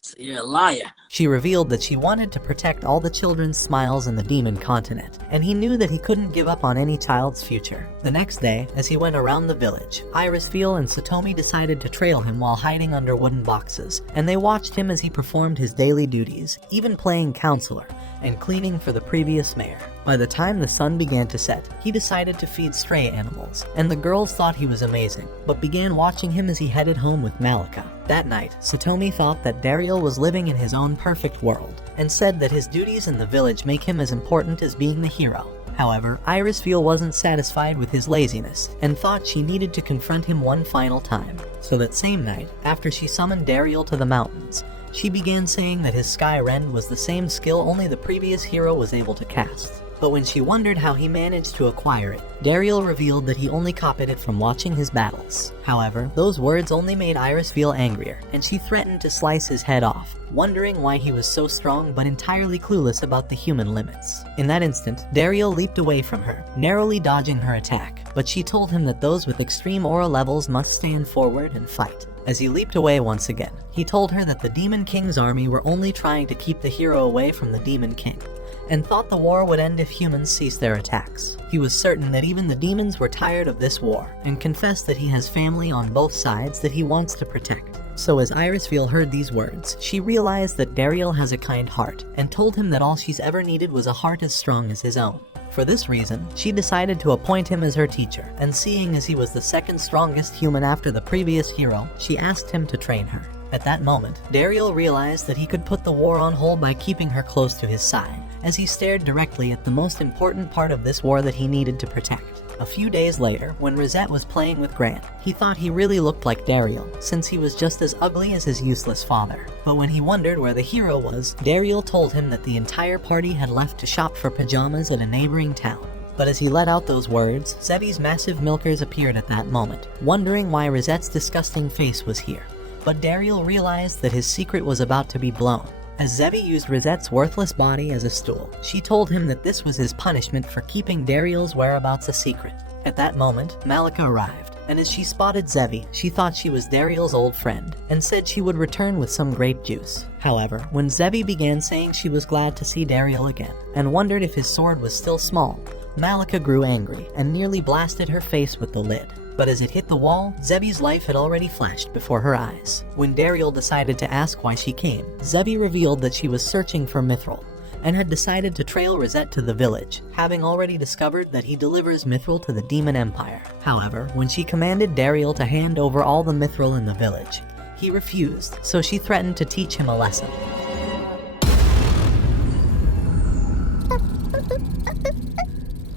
So you're a liar. She revealed that she wanted to protect all the children's smiles in the demon continent, and he knew that he couldn't give up on any child's future. The next day, as he went around the village, Irisfiel and Satomi decided to trail him while hiding under wooden boxes, and they watched him as he performed his daily duties, even playing counselor and cleaning for the previous mayor. By the time the sun began to set, he decided to feed stray animals, and the girls thought he was amazing, but began watching him as he headed home with Malika. That night, Satomi thought that Dariel was living in his own perfect world, and said that his duties in the village make him as important as being the hero. However, Irisfiel wasn't satisfied with his laziness, and thought she needed to confront him one final time. So that same night, after she summoned Dariel to the mountains, she began saying that his Sky Rend was the same skill only the previous hero was able to cast. But when she wondered how he managed to acquire it, Dariel revealed that he only copied it from watching his battles. However, those words only made Iris feel angrier, and she threatened to slice his head off, wondering why he was so strong but entirely clueless about the human limits. In that instant, Dariel leaped away from her, narrowly dodging her attack, but she told him that those with extreme aura levels must stand forward and fight. As he leaped away once again, he told her that the Demon King's army were only trying to keep the hero away from the Demon King, and thought the war would end if humans ceased their attacks. He was certain that even the demons were tired of this war, and confessed that he has family on both sides that he wants to protect. So as Irisfiel heard these words, she realized that Dariel has a kind heart, and told him that all she's ever needed was a heart as strong as his own. For this reason, she decided to appoint him as her teacher, and seeing as he was the second strongest human after the previous hero, she asked him to train her. At that moment, Dariel realized that he could put the war on hold by keeping her close to his side, as he stared directly at the most important part of this war that he needed to protect. A few days later, when Rosette was playing with Grant, he thought he really looked like Dariel, since he was just as ugly as his useless father. But when he wondered where the hero was, Dariel told him that the entire party had left to shop for pajamas at a neighboring town. But as he let out those words, Zebi's massive milkers appeared at that moment, wondering why Rosette's disgusting face was here. But Dariel realized that his secret was about to be blown. As Zebi used Rosette's worthless body as a stool, she told him that this was his punishment for keeping Dariel's whereabouts a secret. At that moment, Malika arrived, and as she spotted Zebi, she thought she was Dariel's old friend, and said she would return with some grape juice. However, when Zebi began saying she was glad to see Dariel again, and wondered if his sword was still small, Malika grew angry, and nearly blasted her face with the lid. But as it hit the wall, Zebi's life had already flashed before her eyes. When Dariel decided to ask why she came, Zebi revealed that she was searching for Mithril, and had decided to trail Rosette to the village, having already discovered that he delivers Mithril to the Demon Empire. However, when she commanded Dariel to hand over all the Mithril in the village, he refused, so she threatened to teach him a lesson.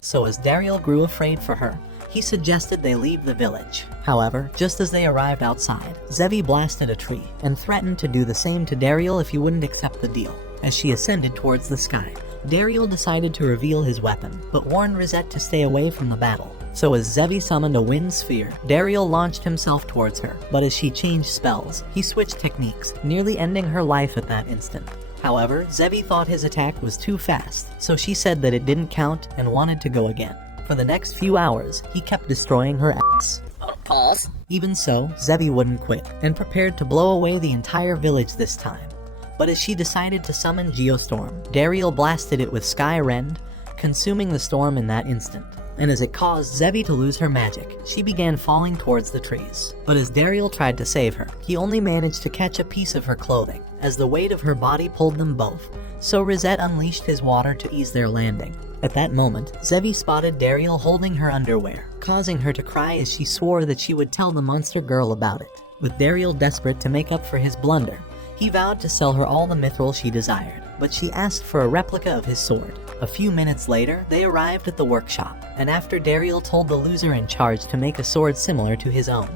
So as Dariel grew afraid for her, he suggested they leave the village. However, just as they arrived outside, Zebi blasted a tree and threatened to do the same to Dariel if he wouldn't accept the deal. As she ascended towards the sky, Dariel decided to reveal his weapon, but warned Rosette to stay away from the battle. So as Zebi summoned a wind sphere, Dariel launched himself towards her, but as she changed spells, he switched techniques, nearly ending her life at that instant. However, Zebi thought his attack was too fast, so she said that it didn't count and wanted to go again. For the next few hours, he kept destroying her ass. Pause. Even so, Zebi wouldn't quit, and prepared to blow away the entire village this time. But as she decided to summon Geostorm, Dariel blasted it with Sky Rend, consuming the storm in that instant. And as it caused Zebi to lose her magic, she began falling towards the trees. But as Dariel tried to save her, he only managed to catch a piece of her clothing, as the weight of her body pulled them both, so Rosette unleashed his water to ease their landing. At that moment, Zebi spotted Dariel holding her underwear, causing her to cry as she swore that she would tell the monster girl about it. With Dariel desperate to make up for his blunder, he vowed to sell her all the mithril she desired, but she asked for a replica of his sword. A few minutes later, they arrived at the workshop, and after Dariel told the loser in charge to make a sword similar to his own,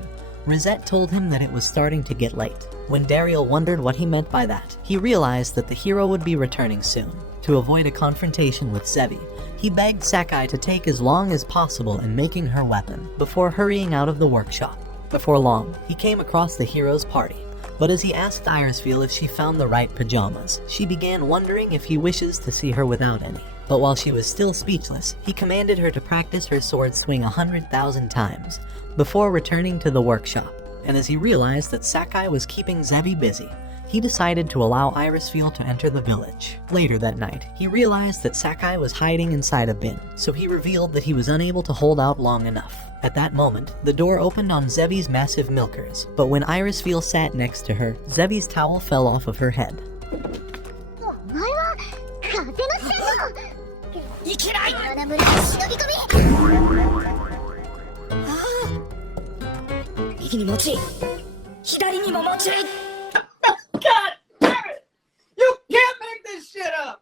Rosette told him that it was starting to get late. When Dariel wondered what he meant by that, he realized that the hero would be returning soon. To avoid a confrontation with Zebi, he begged Sakai to take as long as possible in making her weapon, before hurrying out of the workshop. Before long, he came across the hero's party, But as he asked Irisfiel if she found the right pajamas, she began wondering if he wishes to see her without any. But while she was still speechless, he commanded her to practice her sword swing 100,000 times before returning to the workshop. And as he realized that Sakai was keeping Zebi busy, he decided to allow Irisfiel to enter the village. Later that night, he realized that Sakai was hiding inside a bin, so he revealed that he was unable to hold out long enough. At that moment, the door opened on Zebi's massive milkers, but when Irisfiel sat next to her, Zebi's towel fell off of her head. お前は風の線路いけない穴村に忍び込み右に持ち左にも持ち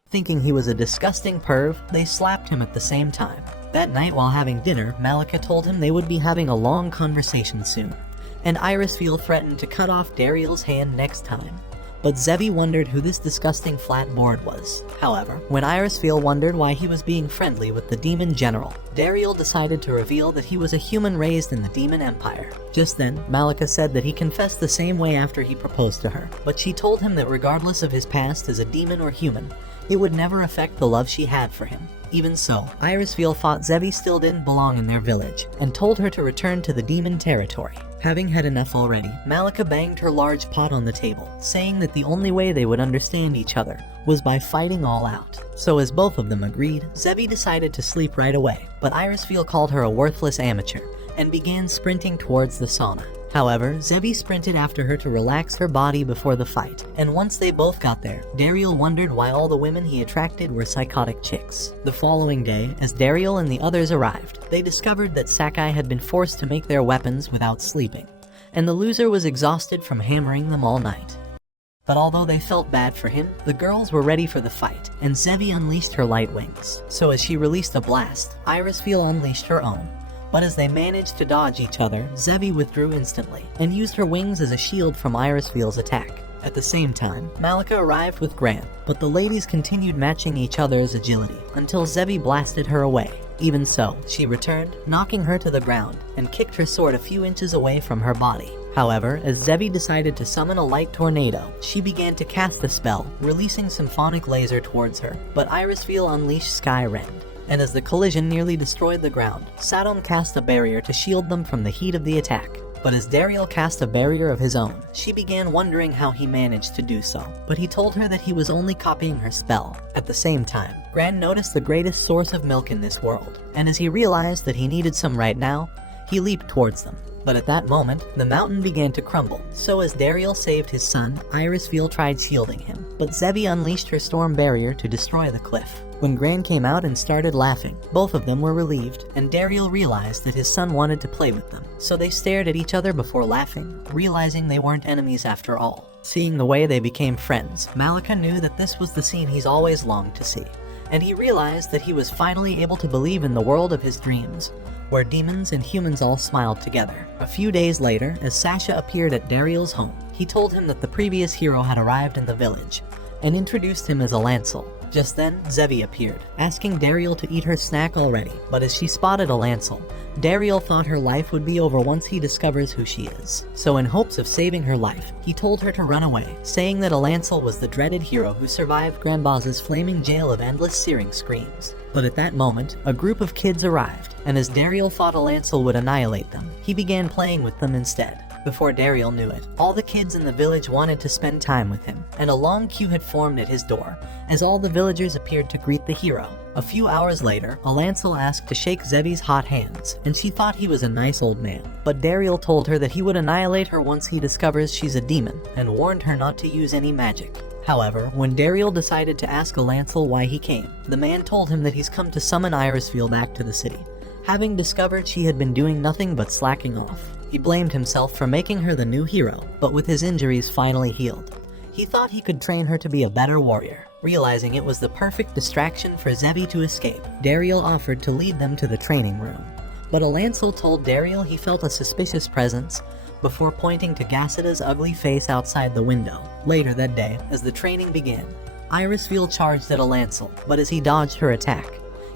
Thinking he was a disgusting perv, they slapped him at the same time. That night while having dinner, Malika told him they would be having a long conversation soon, and Irisfiel threatened to cut off Dariel's hand next time. But Zebi wondered who this disgusting flat board was. However, when Irisfiel wondered why he was being friendly with the demon general, Dariel decided to reveal that he was a human raised in the demon empire. Just then, Malika said that he confessed the same way after he proposed to her, but she told him that regardless of his past as a demon or human, it would never affect the love she had for him. Even so, Irisfiel thought Zebi still didn't belong in their village, and told her to return to the demon territory. Having had enough already, Malika banged her large pot on the table, saying that the only way they would understand each other was by fighting all out. So as both of them agreed, Zebi decided to sleep right away, but Irisfiel called her a worthless amateur, and began sprinting towards the sauna. However, Zebi sprinted after her to relax her body before the fight, and once they both got there, Dariel wondered why all the women he attracted were psychotic chicks. The following day, as Dariel and the others arrived, they discovered that Sakai had been forced to make their weapons without sleeping, and the loser was exhausted from hammering them all night. But although they felt bad for him, the girls were ready for the fight, and Zebi unleashed her light wings. So as she released a blast, Irisfiel unleashed her own. But as they managed to dodge each other, Zebi withdrew instantly, and used her wings as a shield from Irisfiel's attack. At the same time, Malika arrived with Gran, but the ladies continued matching each other's agility, until Zebi blasted her away. Even so, she returned, knocking her to the ground, and kicked her sword a few inches away from her body. However, as Zebi decided to summon a light tornado, she began to cast the spell, releasing symphonic laser towards her, but Irisfiel unleashed Sky Rend. And as the collision nearly destroyed the ground, Sadom cast a barrier to shield them from the heat of the attack. But as Dariel cast a barrier of his own, she began wondering how he managed to do so, but he told her that he was only copying her spell. At the same time, Gran noticed the greatest source of milk in this world, and as he realized that he needed some right now, he leaped towards them. But at that moment, the mountain began to crumble, so as Dariel saved his son, Irisfiel tried shielding him, but Zebi unleashed her storm barrier to destroy the cliff. When Gran came out and started laughing, both of them were relieved, and Dariel realized that his son wanted to play with them, so they stared at each other before laughing, realizing they weren't enemies after all. Seeing the way they became friends, Malika knew that this was the scene he's always longed to see, and he realized that he was finally able to believe in the world of his dreams, where demons and humans all smiled together. A few days later, as Sasha appeared at Dariel's home, he told him that the previous hero had arrived in the village, and introduced him as a Lancel. Just then, Zebi appeared, asking Dariel to eat her snack already, but as she spotted a Lancel, Dariel thought her life would be over once he discovers who she is. So in hopes of saving her life, he told her to run away, saying that a Lancel was the dreaded hero who survived Granbaz's flaming jail of endless searing screams. But at that moment, a group of kids arrived, and as Dariel thought a Lancel would annihilate them, he began playing with them instead. Before Dariel knew it, all the kids in the village wanted to spend time with him, and a long queue had formed at his door, as all the villagers appeared to greet the hero. A few hours later, a Lancel asked to shake Zebi's hot hands, and she thought he was a nice old man. But Dariel told her that he would annihilate her once he discovers she's a demon, and warned her not to use any magic. However, when Dariel decided to ask a Lancel why he came, the man told him that he's come to summon Irisfiel back to the city, having discovered she had been doing nothing but slacking off. He blamed himself for making her the new hero, but with his injuries finally healed, he thought he could train her to be a better warrior. Realizing it was the perfect distraction for Zebi to escape, Dariel offered to lead them to the training room. But a Lancel told Dariel he felt a suspicious presence before pointing to Gassida's ugly face outside the window. Later that day, as the training began, Irisfiel charged at a Lancel, but as he dodged her attack,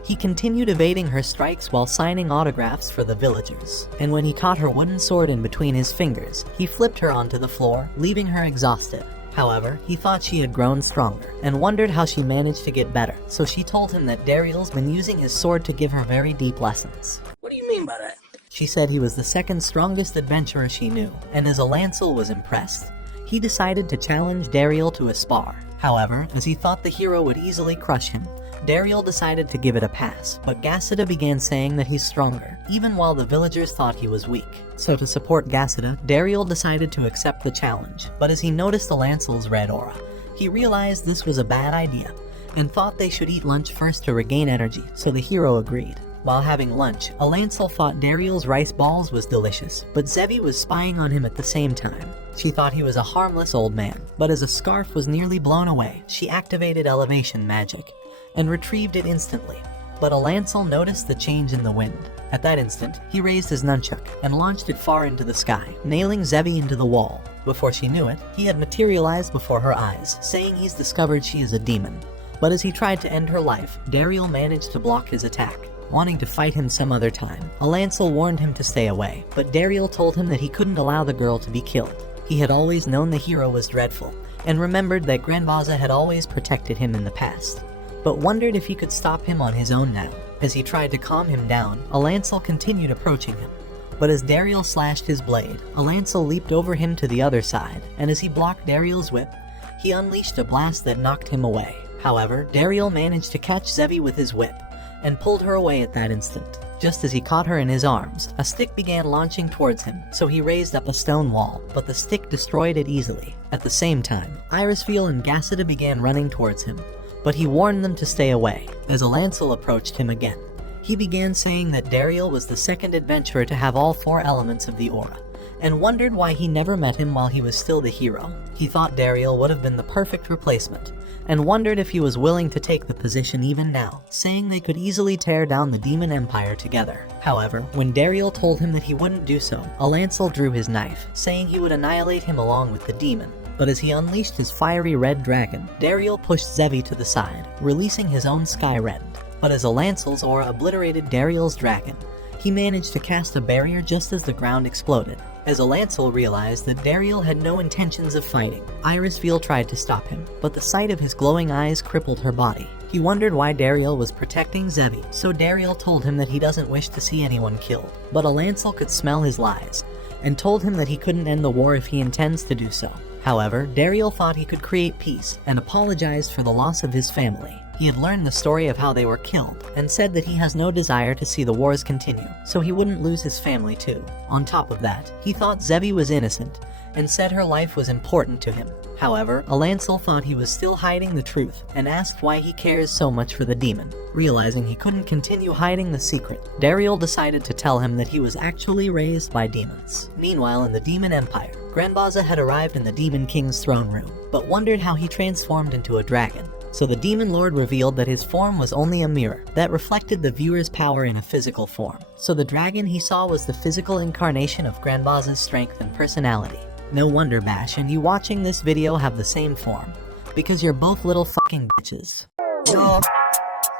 He continued evading her strikes while signing autographs for the villagers, and when he caught her wooden sword in between his fingers, he flipped her onto the floor, leaving her exhausted. However, he thought she had grown stronger, and wondered how she managed to get better, so she told him that Dariel's been using his sword to give her very deep lessons. What do you mean by that? She said he was the second strongest adventurer she knew, and as Alancel was impressed, he decided to challenge Dariel to a spar. However, as he thought the hero would easily crush him, Dariel decided to give it a pass, but Gassida began saying that he's stronger, even while the villagers thought he was weak. So to support Gassida, Dariel decided to accept the challenge, but as he noticed Alancel's red aura, he realized this was a bad idea, and thought they should eat lunch first to regain energy, so the hero agreed. While having lunch, Alancel thought Dariel's rice balls was delicious, but Zevi was spying on him at the same time. She thought he was a harmless old man, but as a scarf was nearly blown away, she activated elevation magic, and retrieved it instantly. But Alancel noticed the change in the wind. At that instant, he raised his nunchuck and launched it far into the sky, nailing Zevi into the wall. Before she knew it, he had materialized before her eyes, saying he's discovered she is a demon. But as he tried to end her life, Dariel managed to block his attack. Wanting to fight him some other time, Alancel warned him to stay away, but Dariel told him that he couldn't allow the girl to be killed. He had always known the hero was dreadful, and remembered that Granbaza had always protected him in the past, but wondered if he could stop him on his own now. As he tried to calm him down, Alancel continued approaching him, but as Dariel slashed his blade, Alancel leaped over him to the other side, and as he blocked Dariel's whip, he unleashed a blast that knocked him away. However, Dariel managed to catch Zevi with his whip, and pulled her away at that instant. Just as he caught her in his arms, a stick began launching towards him, so he raised up a stone wall, but the stick destroyed it easily. At the same time, Irisfeel and Gassida began running towards him, but he warned them to stay away. As Alancel approached him again, he began saying that Dariel was the second adventurer to have all 4 elements of the aura, and wondered why he never met him while he was still the hero. He thought Dariel would have been the perfect replacement, and wondered if he was willing to take the position even now, saying they could easily tear down the Demon Empire together. However, when Dariel told him that he wouldn't do so, Alancel drew his knife, saying he would annihilate him along with the demon. But as he unleashed his fiery red dragon, Dariel pushed Zevi to the side, releasing his own Sky Rend. But as Alancel's aura obliterated Dariel's dragon, he managed to cast a barrier just as the ground exploded. As Alancel realized that Dariel had no intentions of fighting, Irisfeel tried to stop him, but the sight of his glowing eyes crippled her body. He wondered why Dariel was protecting Zevi, so Dariel told him that he doesn't wish to see anyone killed. But Alancel could smell his lies, and told him that he couldn't end the war if he intends to do so. However, Dariel thought he could create peace, and apologized for the loss of his family. He had learned the story of how they were killed, and said that he has no desire to see the wars continue, so he wouldn't lose his family too. On top of that, he thought Zevi was innocent, and said her life was important to him. However, Alancel thought he was still hiding the truth, and asked why he cares so much for the demon. Realizing he couldn't continue hiding the secret, Dariel decided to tell him that he was actually raised by demons. Meanwhile, in the Demon Empire, Granbaza had arrived in the Demon King's throne room, but wondered how he transformed into a dragon. So the Demon Lord revealed that his form was only a mirror that reflected the viewer's power in a physical form. So the dragon he saw was the physical incarnation of Granbaza's strength and personality. No wonder Bash and you watching this video have the same form, because you're both little fucking bitches. No,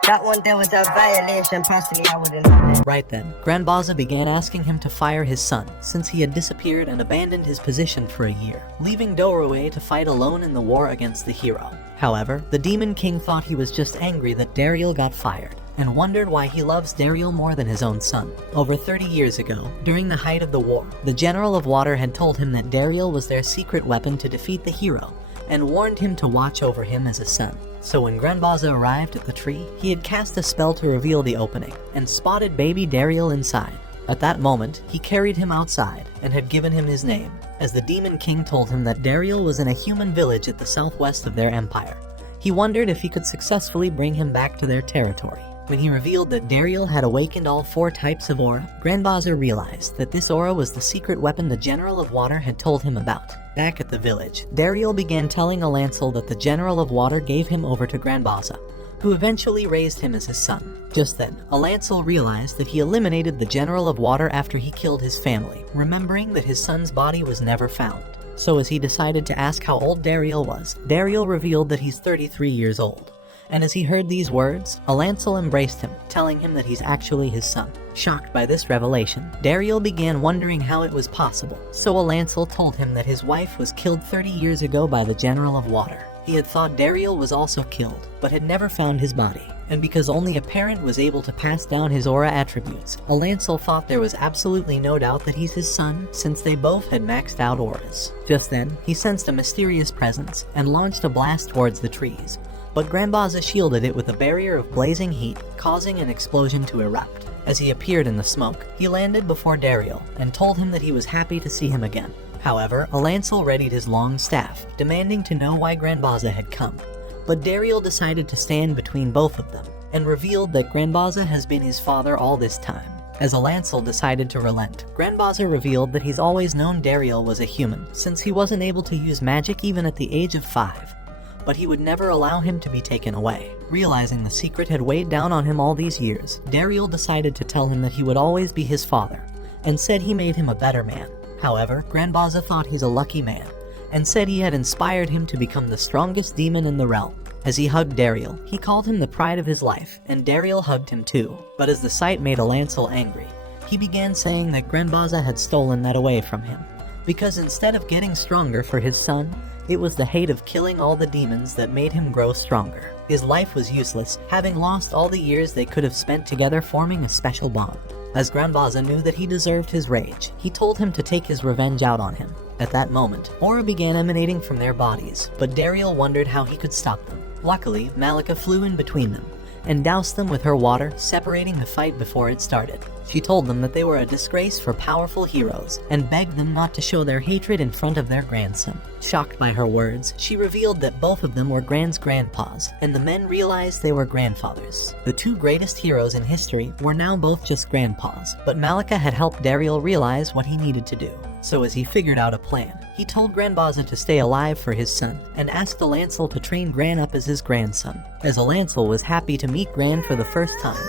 that one there was a violation. Personally, I wouldn't have it. Right then, Granbaza began asking him to fire his son, since he had disappeared and abandoned his position for a year, leaving Doroway to fight alone in the war against the hero. However, the Demon King thought he was just angry that Dariel got fired, and wondered why he loves Dariel more than his own son. Over 30 years ago, during the height of the war, the General of Water had told him that Dariel was their secret weapon to defeat the hero, and warned him to watch over him as a son. So when Granbaza arrived at the tree, he had cast a spell to reveal the opening, and spotted baby Dariel inside. At that moment, he carried him outside, and had given him his name, as the Demon King told him that Dariel was in a human village at the southwest of their empire. He wondered if he could successfully bring him back to their territory. When he revealed that Dariel had awakened all 4 types of aura, Granbaza realized that this aura was the secret weapon the General of Water had told him about. Back at the village, Dariel began telling Alancel that the General of Water gave him over to Granbaza, who eventually raised him as his son. Just then, Alancel realized that he eliminated the General of Water after he killed his family, remembering that his son's body was never found. So as he decided to ask how old Dariel was, Dariel revealed that he's 33 years old, And as he heard these words, Alancel embraced him, telling him that he's actually his son. Shocked by this revelation, Dariel began wondering how it was possible, so Alancel told him that his wife was killed 30 years ago by the General of Water. He had thought Dariel was also killed, but had never found his body. And because only a parent was able to pass down his aura attributes, Alancel thought there was absolutely no doubt that he's his son, since they both had maxed out auras. Just then, he sensed a mysterious presence, and launched a blast towards the trees. But Granbaza shielded it with a barrier of blazing heat, causing an explosion to erupt. As he appeared in the smoke, he landed before Dariel, and told him that he was happy to see him again. However, Alancel readied his long staff, demanding to know why Granbaza had come. But Dariel decided to stand between both of them, and revealed that Granbaza has been his father all this time. As Alancel decided to relent, Granbaza revealed that he's always known Dariel was a human, since he wasn't able to use magic even at the age of 5. But he would never allow him to be taken away. Realizing the secret had weighed down on him all these years, Dariel decided to tell him that he would always be his father, and said he made him a better man. However, Granbaza thought he's a lucky man, and said he had inspired him to become the strongest demon in the realm. As he hugged Dariel, he called him the pride of his life, and Dariel hugged him too. But as the sight made Alancel angry, he began saying that Granbaza had stolen that away from him, because instead of getting stronger for his son, it was the hate of killing all the demons that made him grow stronger. His life was useless, having lost all the years they could have spent together forming a special bond. As Granbaza knew that he deserved his rage, he told him to take his revenge out on him. At that moment, aura began emanating from their bodies, but Dariel wondered how he could stop them. Luckily, Malika flew in between them, and doused them with her water, separating the fight before it started. She told them that they were a disgrace for powerful heroes, and begged them not to show their hatred in front of their grandson. Shocked by her words, she revealed that both of them were Gran's grandpas, and the men realized they were grandfathers. The two greatest heroes in history were now both just grandpas, but Malika had helped Dariel realize what he needed to do. So as he figured out a plan, he told Granbaza to stay alive for his son, and asked Alancel to train Gran up as his grandson. As Alancel was happy to meet Gran for the first time,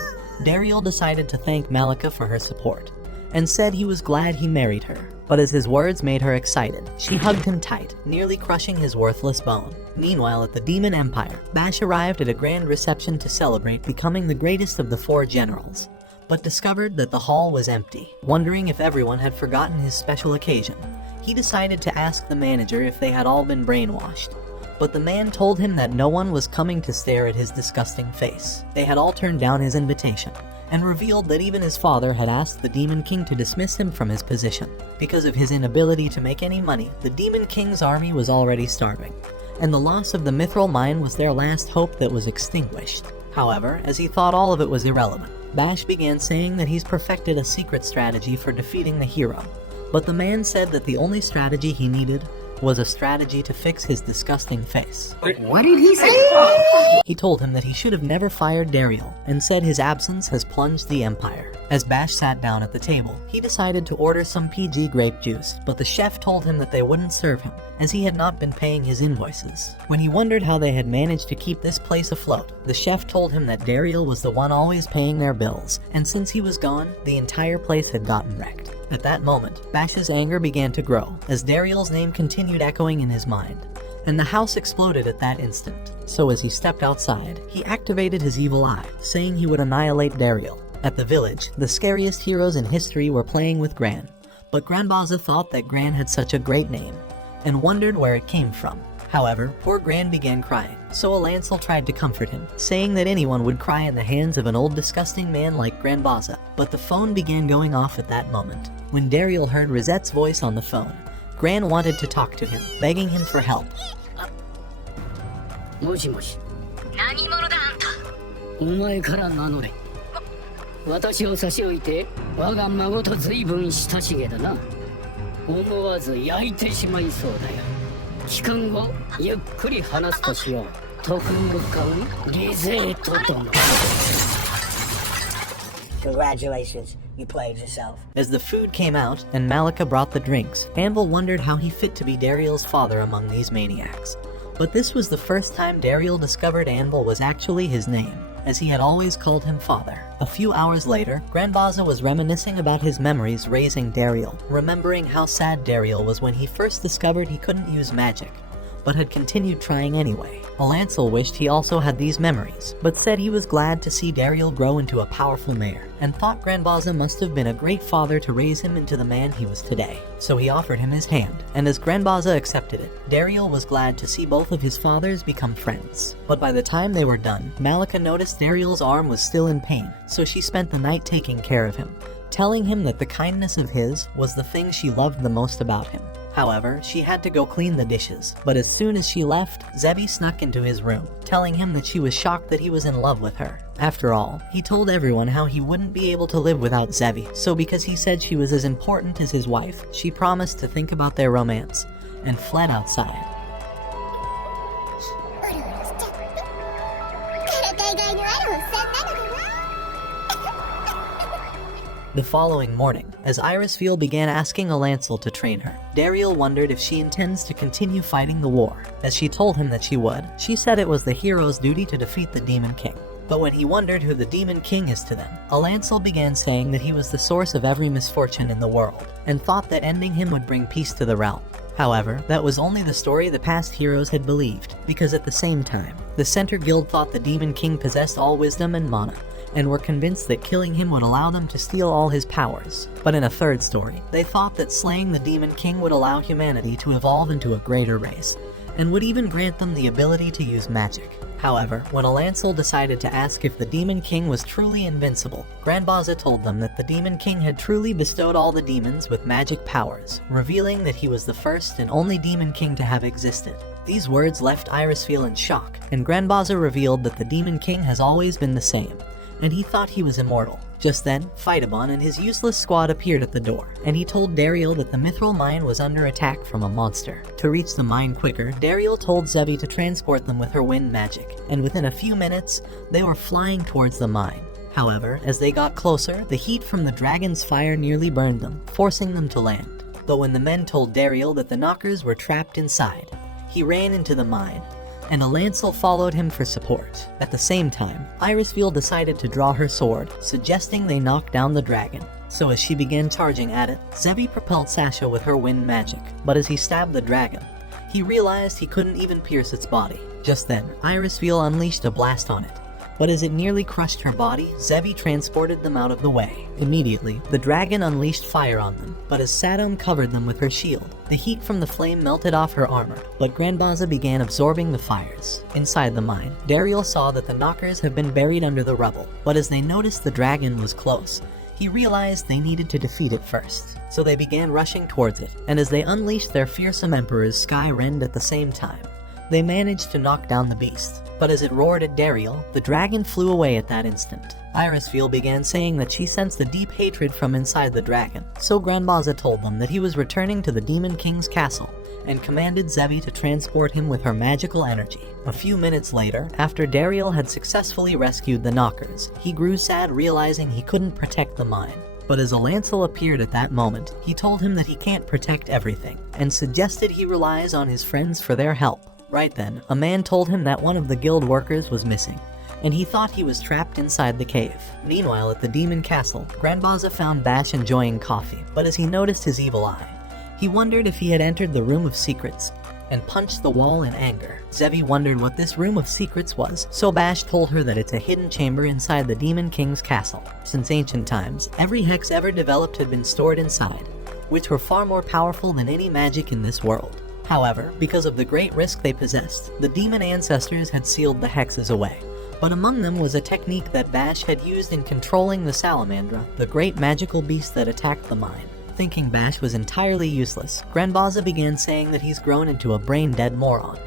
Dariel decided to thank Malika for her support, and said he was glad he married her. But as his words made her excited, she hugged him tight, nearly crushing his worthless bone. Meanwhile, at the Demon Empire, Bash arrived at a grand reception to celebrate becoming the greatest of the 4 generals, but discovered that the hall was empty. Wondering if everyone had forgotten his special occasion, he decided to ask the manager if they had all been brainwashed. But the man told him that no one was coming to stare at his disgusting face. They had all turned down his invitation, and revealed that even his father had asked the Demon King to dismiss him from his position. Because of his inability to make any money, the Demon King's army was already starving, and the loss of the Mithril mine was their last hope that was extinguished. However, as he thought all of it was irrelevant, Bash began saying that he's perfected a secret strategy for defeating the hero. But the man said that the only strategy he needed was a strategy to fix his disgusting face. What did he say? He told him that he should have never fired Dariel, and said his absence has plunged the Empire. As Bash sat down at the table, he decided to order some PG grape juice, but the chef told him that they wouldn't serve him, as he had not been paying his invoices. When he wondered how they had managed to keep this place afloat, the chef told him that Dariel was the one always paying their bills, and since he was gone, the entire place had gotten wrecked. At that moment, Bash's anger began to grow, as Dariel's name continued echoing in his mind, and the house exploded at that instant. So as he stepped outside, he activated his evil eye, saying he would annihilate Dariel. At the village, the scariest heroes in history were playing with Gran, but Granbaza thought that Gran had such a great name, and wondered where it came from. However, poor Gran began crying, so Alancel tried to comfort him, saying that anyone would cry in the hands of an old disgusting man like Granbaza. But the phone began going off at that moment. When Dariel heard Rosette's voice on the phone, Gran wanted to talk to him, begging him for help. もしもし。何者だあんた。お前から名乗れ。私を差し置いて我が孫と随分親しげだな。思わず焼いてしまいそうだよ。帰還後ゆっくり話すとしよう。特務官リゼート殿。Congratulations, you played yourself. As the food came out and Malika brought the drinks, Anvil wondered how he fit to be Dariel's father among these maniacs. But this was the first time Dariel discovered Anvil was actually his name, as he had always called him father. A few hours later, Granbaza was reminiscing about his memories raising Dariel, remembering how sad Dariel was when he first discovered he couldn't use magic. but had continued trying anyway. Alancel wished he also had these memories, but said he was glad to see Dariel grow into a powerful mayor, and thought Granbaza must have been a great father to raise him into the man he was today. So he offered him his hand, and as Granbaza accepted it, Dariel was glad to see both of his fathers become friends. But by the time they were done, Malika noticed Dariel's arm was still in pain, so she spent the night taking care of him, telling him that the kindness of his was the thing she loved the most about him. However, she had to go clean the dishes, but as soon as she left, Zebi snuck into his room, telling him that she was shocked that he was in love with her. After all, he told everyone how he wouldn't be able to live without Zebi, so because he said she was as important as his wife, she promised to think about their romance, and fled outside. うるうるしちゃってからかいがいのあるおっさんなのかな The following morning, as Irisfield began asking Alancel to train her, Dariel wondered if she intends to continue fighting the war. As she told him that she would, she said it was the hero's duty to defeat the Demon King. But when he wondered who the Demon King is to them, Alancel began saying that he was the source of every misfortune in the world, and thought that ending him would bring peace to the realm. However, that was only the story the past heroes had believed, because at the same time, the Center Guild thought the Demon King possessed all wisdom and mana, and were convinced that killing him would allow them to steal all his powers. But in a third story, they thought that slaying the Demon King would allow humanity to evolve into a greater race, and would even grant them the ability to use magic. However, when Alancel decided to ask if the Demon King was truly invincible, Granbaza told them that the Demon King had truly bestowed all the demons with magic powers, revealing that he was the first and only Demon King to have existed. These words left Irisfield in shock, and Granbaza revealed that the Demon King has always been the same, and he thought he was immortal. Just then, Phytabon and his useless squad appeared at the door, and he told Dariel that the Mithril mine was under attack from a monster. To reach the mine quicker, Dariel told Zebi to transport them with her wind magic, and within a few minutes, they were flying towards the mine. However, as they got closer, the heat from the dragon's fire nearly burned them, forcing them to land. But when the men told Dariel that the knockers were trapped inside, he ran into the mine, and Alancel followed him for support. At the same time, Irisfield decided to draw her sword, suggesting they knock down the dragon. So as she began charging at it, Zebi propelled Sasha with her wind magic, but as he stabbed the dragon, he realized he couldn't even pierce its body. Just then, Irisfield unleashed a blast on it, but as it nearly crushed her body, Zebi transported them out of the way. Immediately, the dragon unleashed fire on them, but as Sadom covered them with her shield, the heat from the flame melted off her armor, but Granbaza began absorbing the fires. Inside the mine, Dariel saw that the knockers have been buried under the rubble, but as they noticed the dragon was close, he realized they needed to defeat it first. So they began rushing towards it, and as they unleashed their fearsome emperor's sky rend at the same time, they managed to knock down the beast. But as it roared at Dariel, the dragon flew away at that instant. Irisfield began saying that she sensed a deep hatred from inside the dragon, so Granbaza told them that he was returning to the Demon King's castle, and commanded Zebi to transport him with her magical energy. A few minutes later, after Dariel had successfully rescued the knockers, he grew sad realizing he couldn't protect the mine. But as Alancel appeared at that moment, he told him that he can't protect everything, and suggested he relies on his friends for their help. Right then, a man told him that one of the guild workers was missing, and he thought he was trapped inside the cave. Meanwhile, at the demon castle, Granbaza found Bash enjoying coffee, but as he noticed his evil eye, he wondered if he had entered the room of secrets, and punched the wall in anger. Zebi wondered what this room of secrets was, so Bash told her that it's a hidden chamber inside the Demon King's castle. Since ancient times, every hex ever developed had been stored inside, which were far more powerful than any magic in this world. However, because of the great risk they possessed, the demon ancestors had sealed the hexes away. But among them was a technique that Bash had used in controlling the Salamandra, the great magical beast that attacked the mine. Thinking Bash was entirely useless, Granbaza began saying that he's grown into a brain-dead moron,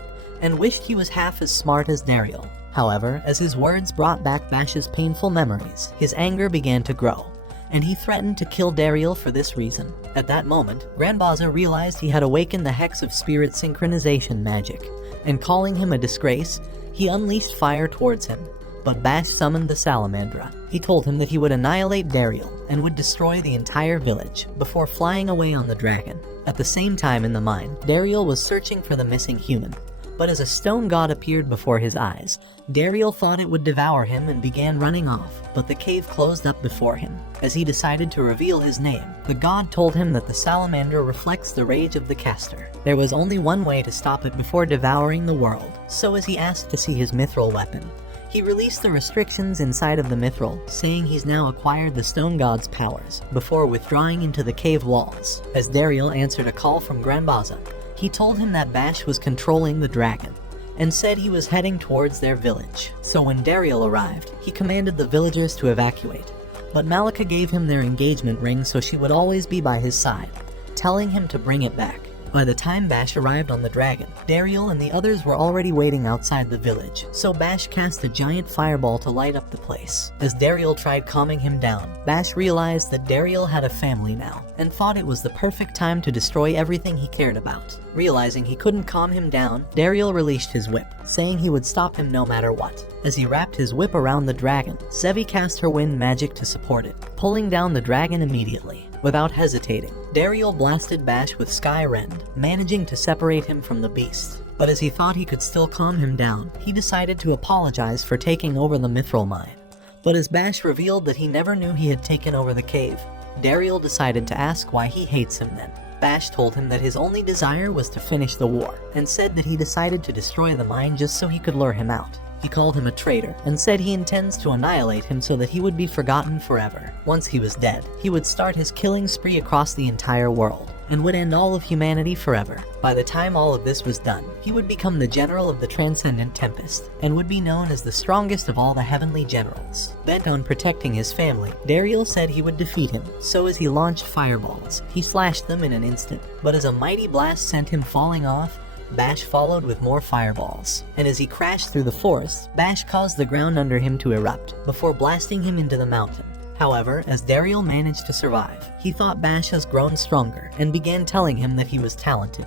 and wished he was half as smart as Dariel. However, as his words brought back Bash's painful memories, his anger began to grow, and he threatened to kill Dariel for this reason. At that moment, Granbaza realized he had awakened the Hex of Spirit Synchronization magic, and calling him a disgrace, he unleashed fire towards him. But Bash summoned the Salamandra. He told him that he would annihilate Dariel and would destroy the entire village before flying away on the dragon. At the same time in the mine, Dariel was searching for the missing human, But as a stone god appeared before his eyes, Dariel thought it would devour him and began running off, but the cave closed up before him. As he decided to reveal his name, the god told him that the salamander reflects the rage of the caster. There was only one way to stop it before devouring the world, so as he asked to see his mithril weapon, he released the restrictions inside of the mithril, saying he's now acquired the stone god's powers, before withdrawing into the cave walls. As Dariel answered a call from Granbaza, he told him that Bash was controlling the dragon, and said he was heading towards their village. So when Dariel arrived, he commanded the villagers to evacuate, but Malika gave him their engagement ring so she would always be by his side, telling him to bring it back. By the time Bash arrived on the dragon, Dariel and the others were already waiting outside the village, so Bash cast a giant fireball to light up the place. As Dariel tried calming him down, Bash realized that Dariel had a family now, and thought it was the perfect time to destroy everything he cared about. Realizing he couldn't calm him down, Dariel released his whip, saying he would stop him no matter what. As he wrapped his whip around the dragon, Zevi cast her wind magic to support it, pulling down the dragon immediately. Without hesitating, Dariel blasted Bash with Sky Rend, managing to separate him from the beast. But as he thought he could still calm him down, he decided to apologize for taking over the mithril mine. But as Bash revealed that he never knew he had taken over the cave, Dariel decided to ask why he hates him then. Bash told him that his only desire was to finish the war, and said that he decided to destroy the mine just so he could lure him out. He called him a traitor, and said he intends to annihilate him so that he would be forgotten forever. Once he was dead, he would start his killing spree across the entire world, and would end all of humanity forever. By the time all of this was done, he would become the general of the Transcendent Tempest, and would be known as the strongest of all the heavenly generals. Bent on protecting his family, Dariel said he would defeat him, so as he launched fireballs, he slashed them in an instant. But as a mighty blast sent him falling off, Bash followed with more fireballs, and as he crashed through the forest, Bash caused the ground under him to erupt, before blasting him into the mountain. However, as Dariel managed to survive, he thought Bash has grown stronger, and began telling him that he was talented,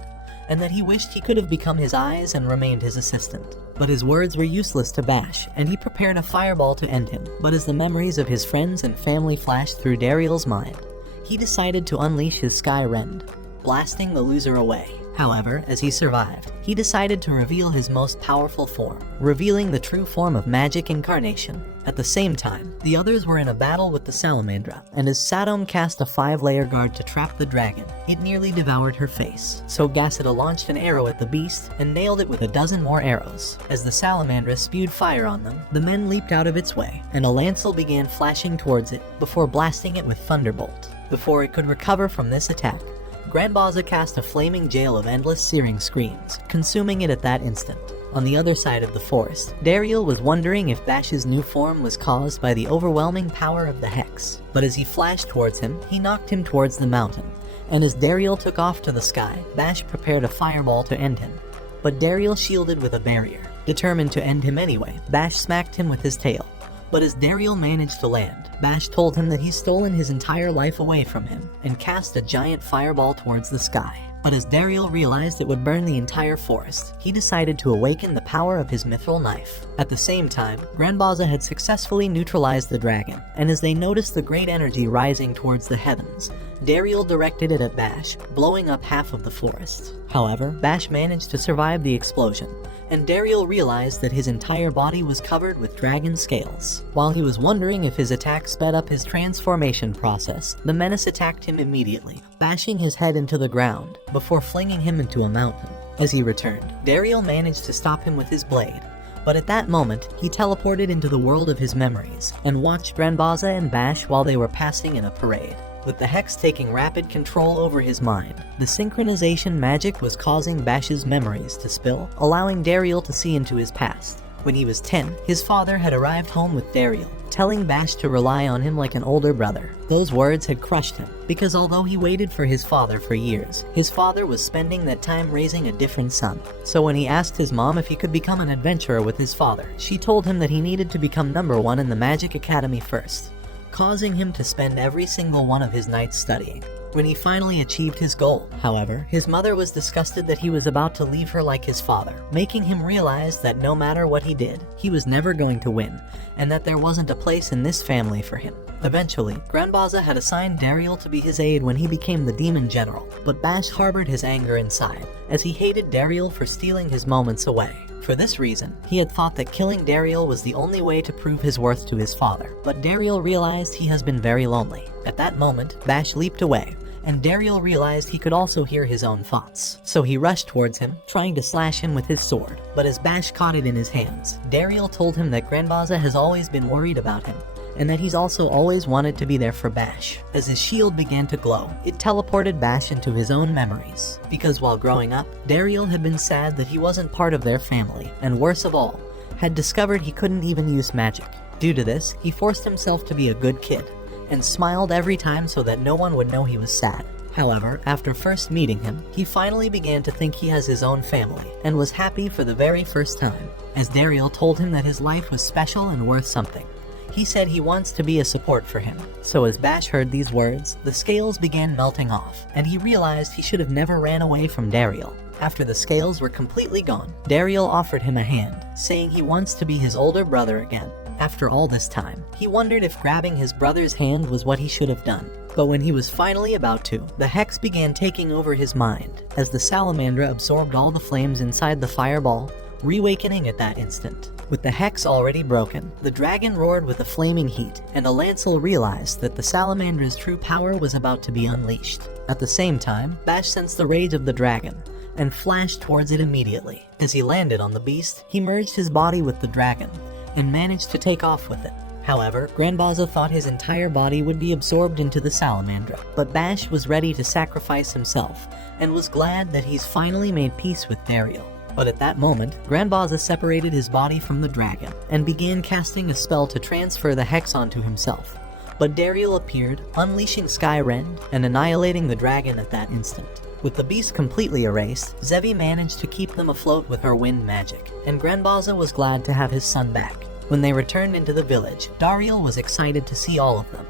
and that he wished he could have become his eyes and remained his assistant. But his words were useless to Bash, and he prepared a fireball to end him. But as the memories of his friends and family flashed through Dariel's mind, he decided to unleash his Sky Rend, blasting the loser away. However, as he survived, he decided to reveal his most powerful form, revealing the true form of magic incarnation. At the same time, the others were in a battle with the Salamandra, and as Sadom cast a 5-layer guard to trap the dragon, it nearly devoured her face. So Gassida launched an arrow at the beast, and nailed it with a dozen more arrows. As the Salamandra spewed fire on them, the men leaped out of its way, and a lancel began flashing towards it, before blasting it with Thunderbolt. Before it could recover from this attack, Granbaza cast a flaming jail of endless searing screams, consuming it at that instant. On the other side of the forest, Dariel was wondering if Bash's new form was caused by the overwhelming power of the Hex. But as he flashed towards him, he knocked him towards the mountain, and as Dariel took off to the sky, Bash prepared a fireball to end him. But Dariel shielded with a barrier. Determined to end him anyway, Bash smacked him with his tail. But as Dariel managed to land, Bash told him that he's stolen his entire life away from him, and cast a giant fireball towards the sky. But as Dariel realized it would burn the entire forest, he decided to awaken the power of his mithril knife. At the same time, Granbaza had successfully neutralized the dragon, and as they noticed the great energy rising towards the heavens, Dariel directed it at Bash, blowing up half of the forest. However, Bash managed to survive the explosion, and Dariel realized that his entire body was covered with dragon scales. While he was wondering if his attack sped up his transformation process, the menace attacked him immediately, bashing his head into the ground, before flinging him into a mountain. As he returned, Dariel managed to stop him with his blade, but at that moment, he teleported into the world of his memories, and watched Granbaza and Bash while they were passing in a parade. With the Hex taking rapid control over his mind, the synchronization magic was causing Bash's memories to spill, allowing Dariel to see into his past. When he was 10, his father had arrived home with Dariel, telling Bash to rely on him like an older brother. Those words had crushed him, because although he waited for his father for years, his father was spending that time raising a different son. So when he asked his mom if he could become an adventurer with his father, she told him that he needed to become #1 in the Magic Academy first, causing him to spend every single one of his nights studying. When he finally achieved his goal, however, his mother was disgusted that he was about to leave her like his father, making him realize that no matter what he did, he was never going to win, and that there wasn't a place in this family for him. Eventually, Granbaza had assigned Dariel to be his aide when he became the Demon General, but Bash harbored his anger inside, as he hated Dariel for stealing his moments away. For this reason, he had thought that killing Dariel was the only way to prove his worth to his father, but Dariel realized he has been very lonely. At that moment, Bash leaped away, and Dariel realized he could also hear his own thoughts. So he rushed towards him, trying to slash him with his sword, but as Bash caught it in his hands, Dariel told him that Granbaza has always been worried about him, and that he's also always wanted to be there for Bash. As his shield began to glow, it teleported Bash into his own memories. Because while growing up, Dariel had been sad that he wasn't part of their family, and worse of all, had discovered he couldn't even use magic. Due to this, he forced himself to be a good kid, and smiled every time so that no one would know he was sad. However, after first meeting him, he finally began to think he has his own family, and was happy for the very first time, as Dariel told him that his life was special and worth something. He said he wants to be a support for him. So as Bash heard these words, the scales began melting off, and he realized he should have never ran away from Dariel. After the scales were completely gone, Dariel offered him a hand, saying he wants to be his older brother again. After all this time, he wondered if grabbing his brother's hand was what he should have done. But when he was finally about to, the hex began taking over his mind, as the salamandra absorbed all the flames inside the fireball, reawakening at that instant. With the hex already broken, the dragon roared with a flaming heat, and Alancel realized that the salamandra's true power was about to be unleashed. At the same time, Bash sensed the rage of the dragon, and flashed towards it immediately. As he landed on the beast, he merged his body with the dragon, and managed to take off with it. However, Granbaza thought his entire body would be absorbed into the salamandra, but Bash was ready to sacrifice himself, and was glad that he's finally made peace with Dariel. But at that moment, Granbaza separated his body from the dragon, and began casting a spell to transfer the hex onto himself. But Dariel appeared, unleashing Skyrend, and annihilating the dragon at that instant. With the beast completely erased, Zevi managed to keep them afloat with her wind magic, and Granbaza was glad to have his son back. When they returned into the village, Dariel was excited to see all of them.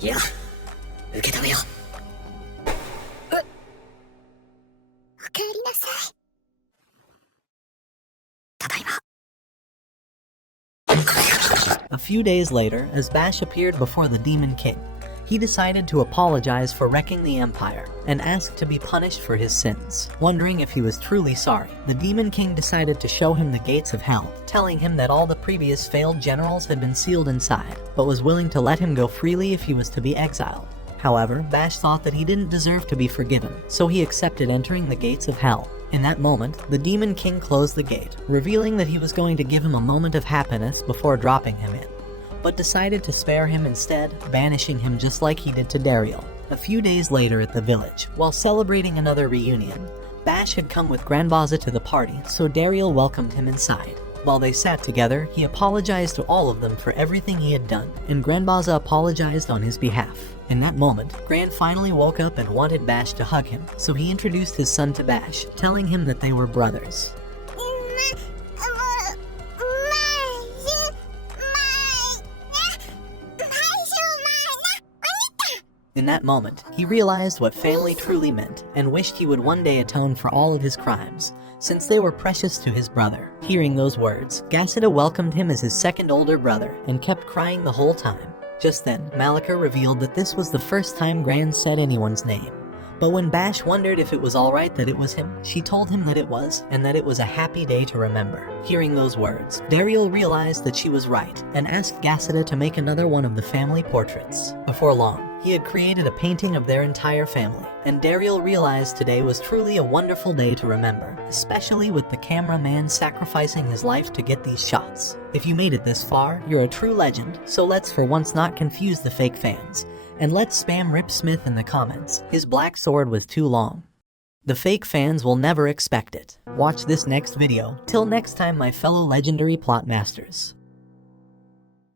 いや、受け止めよう。おかえりなさい。ただいま。 A few days later, as Bash appeared before the Demon King, he decided to apologize for wrecking the Empire, and asked to be punished for his sins. Wondering if he was truly sorry, the Demon King decided to show him the gates of hell, telling him that all the previous failed generals had been sealed inside, but was willing to let him go freely if he was to be exiled. However, Bash thought that he didn't deserve to be forgiven, so he accepted entering the gates of hell. In that moment, the Demon King closed the gate, revealing that he was going to give him a moment of happiness before dropping him in, but decided to spare him instead, banishing him just like he did to Dariel. A few days later at the village, while celebrating another reunion, Bash had come with Granbaza to the party, so Dariel welcomed him inside. While they sat together, he apologized to all of them for everything he had done, and Granbaza apologized on his behalf. In that moment, Gran finally woke up and wanted Bash to hug him, so he introduced his son to Bash, telling him that they were brothers. In that moment, he realized what family truly meant, and wished he would one day atone for all of his crimes, since they were precious to his brother. Hearing those words, Gassida welcomed him as his second older brother, and kept crying the whole time. Just then, Malika revealed that this was the first time Gran said anyone's name. But when Bash wondered if it was alright that it was him, she told him that it was, and that it was a happy day to remember. Hearing those words, Dariel realized that she was right, and asked Gassida to make another one of the family portraits. Before long, he had created a painting of their entire family, and Dariel realized today was truly a wonderful day to remember, especially with the cameraman sacrificing his life to get these shots. If you made it this far, you're a true legend, so let's for once not confuse the fake fans. And let's spam Rip Smith in the comments. His black sword was too long. The fake fans will never expect it. Watch this next video. Till next time, my fellow legendary plot masters.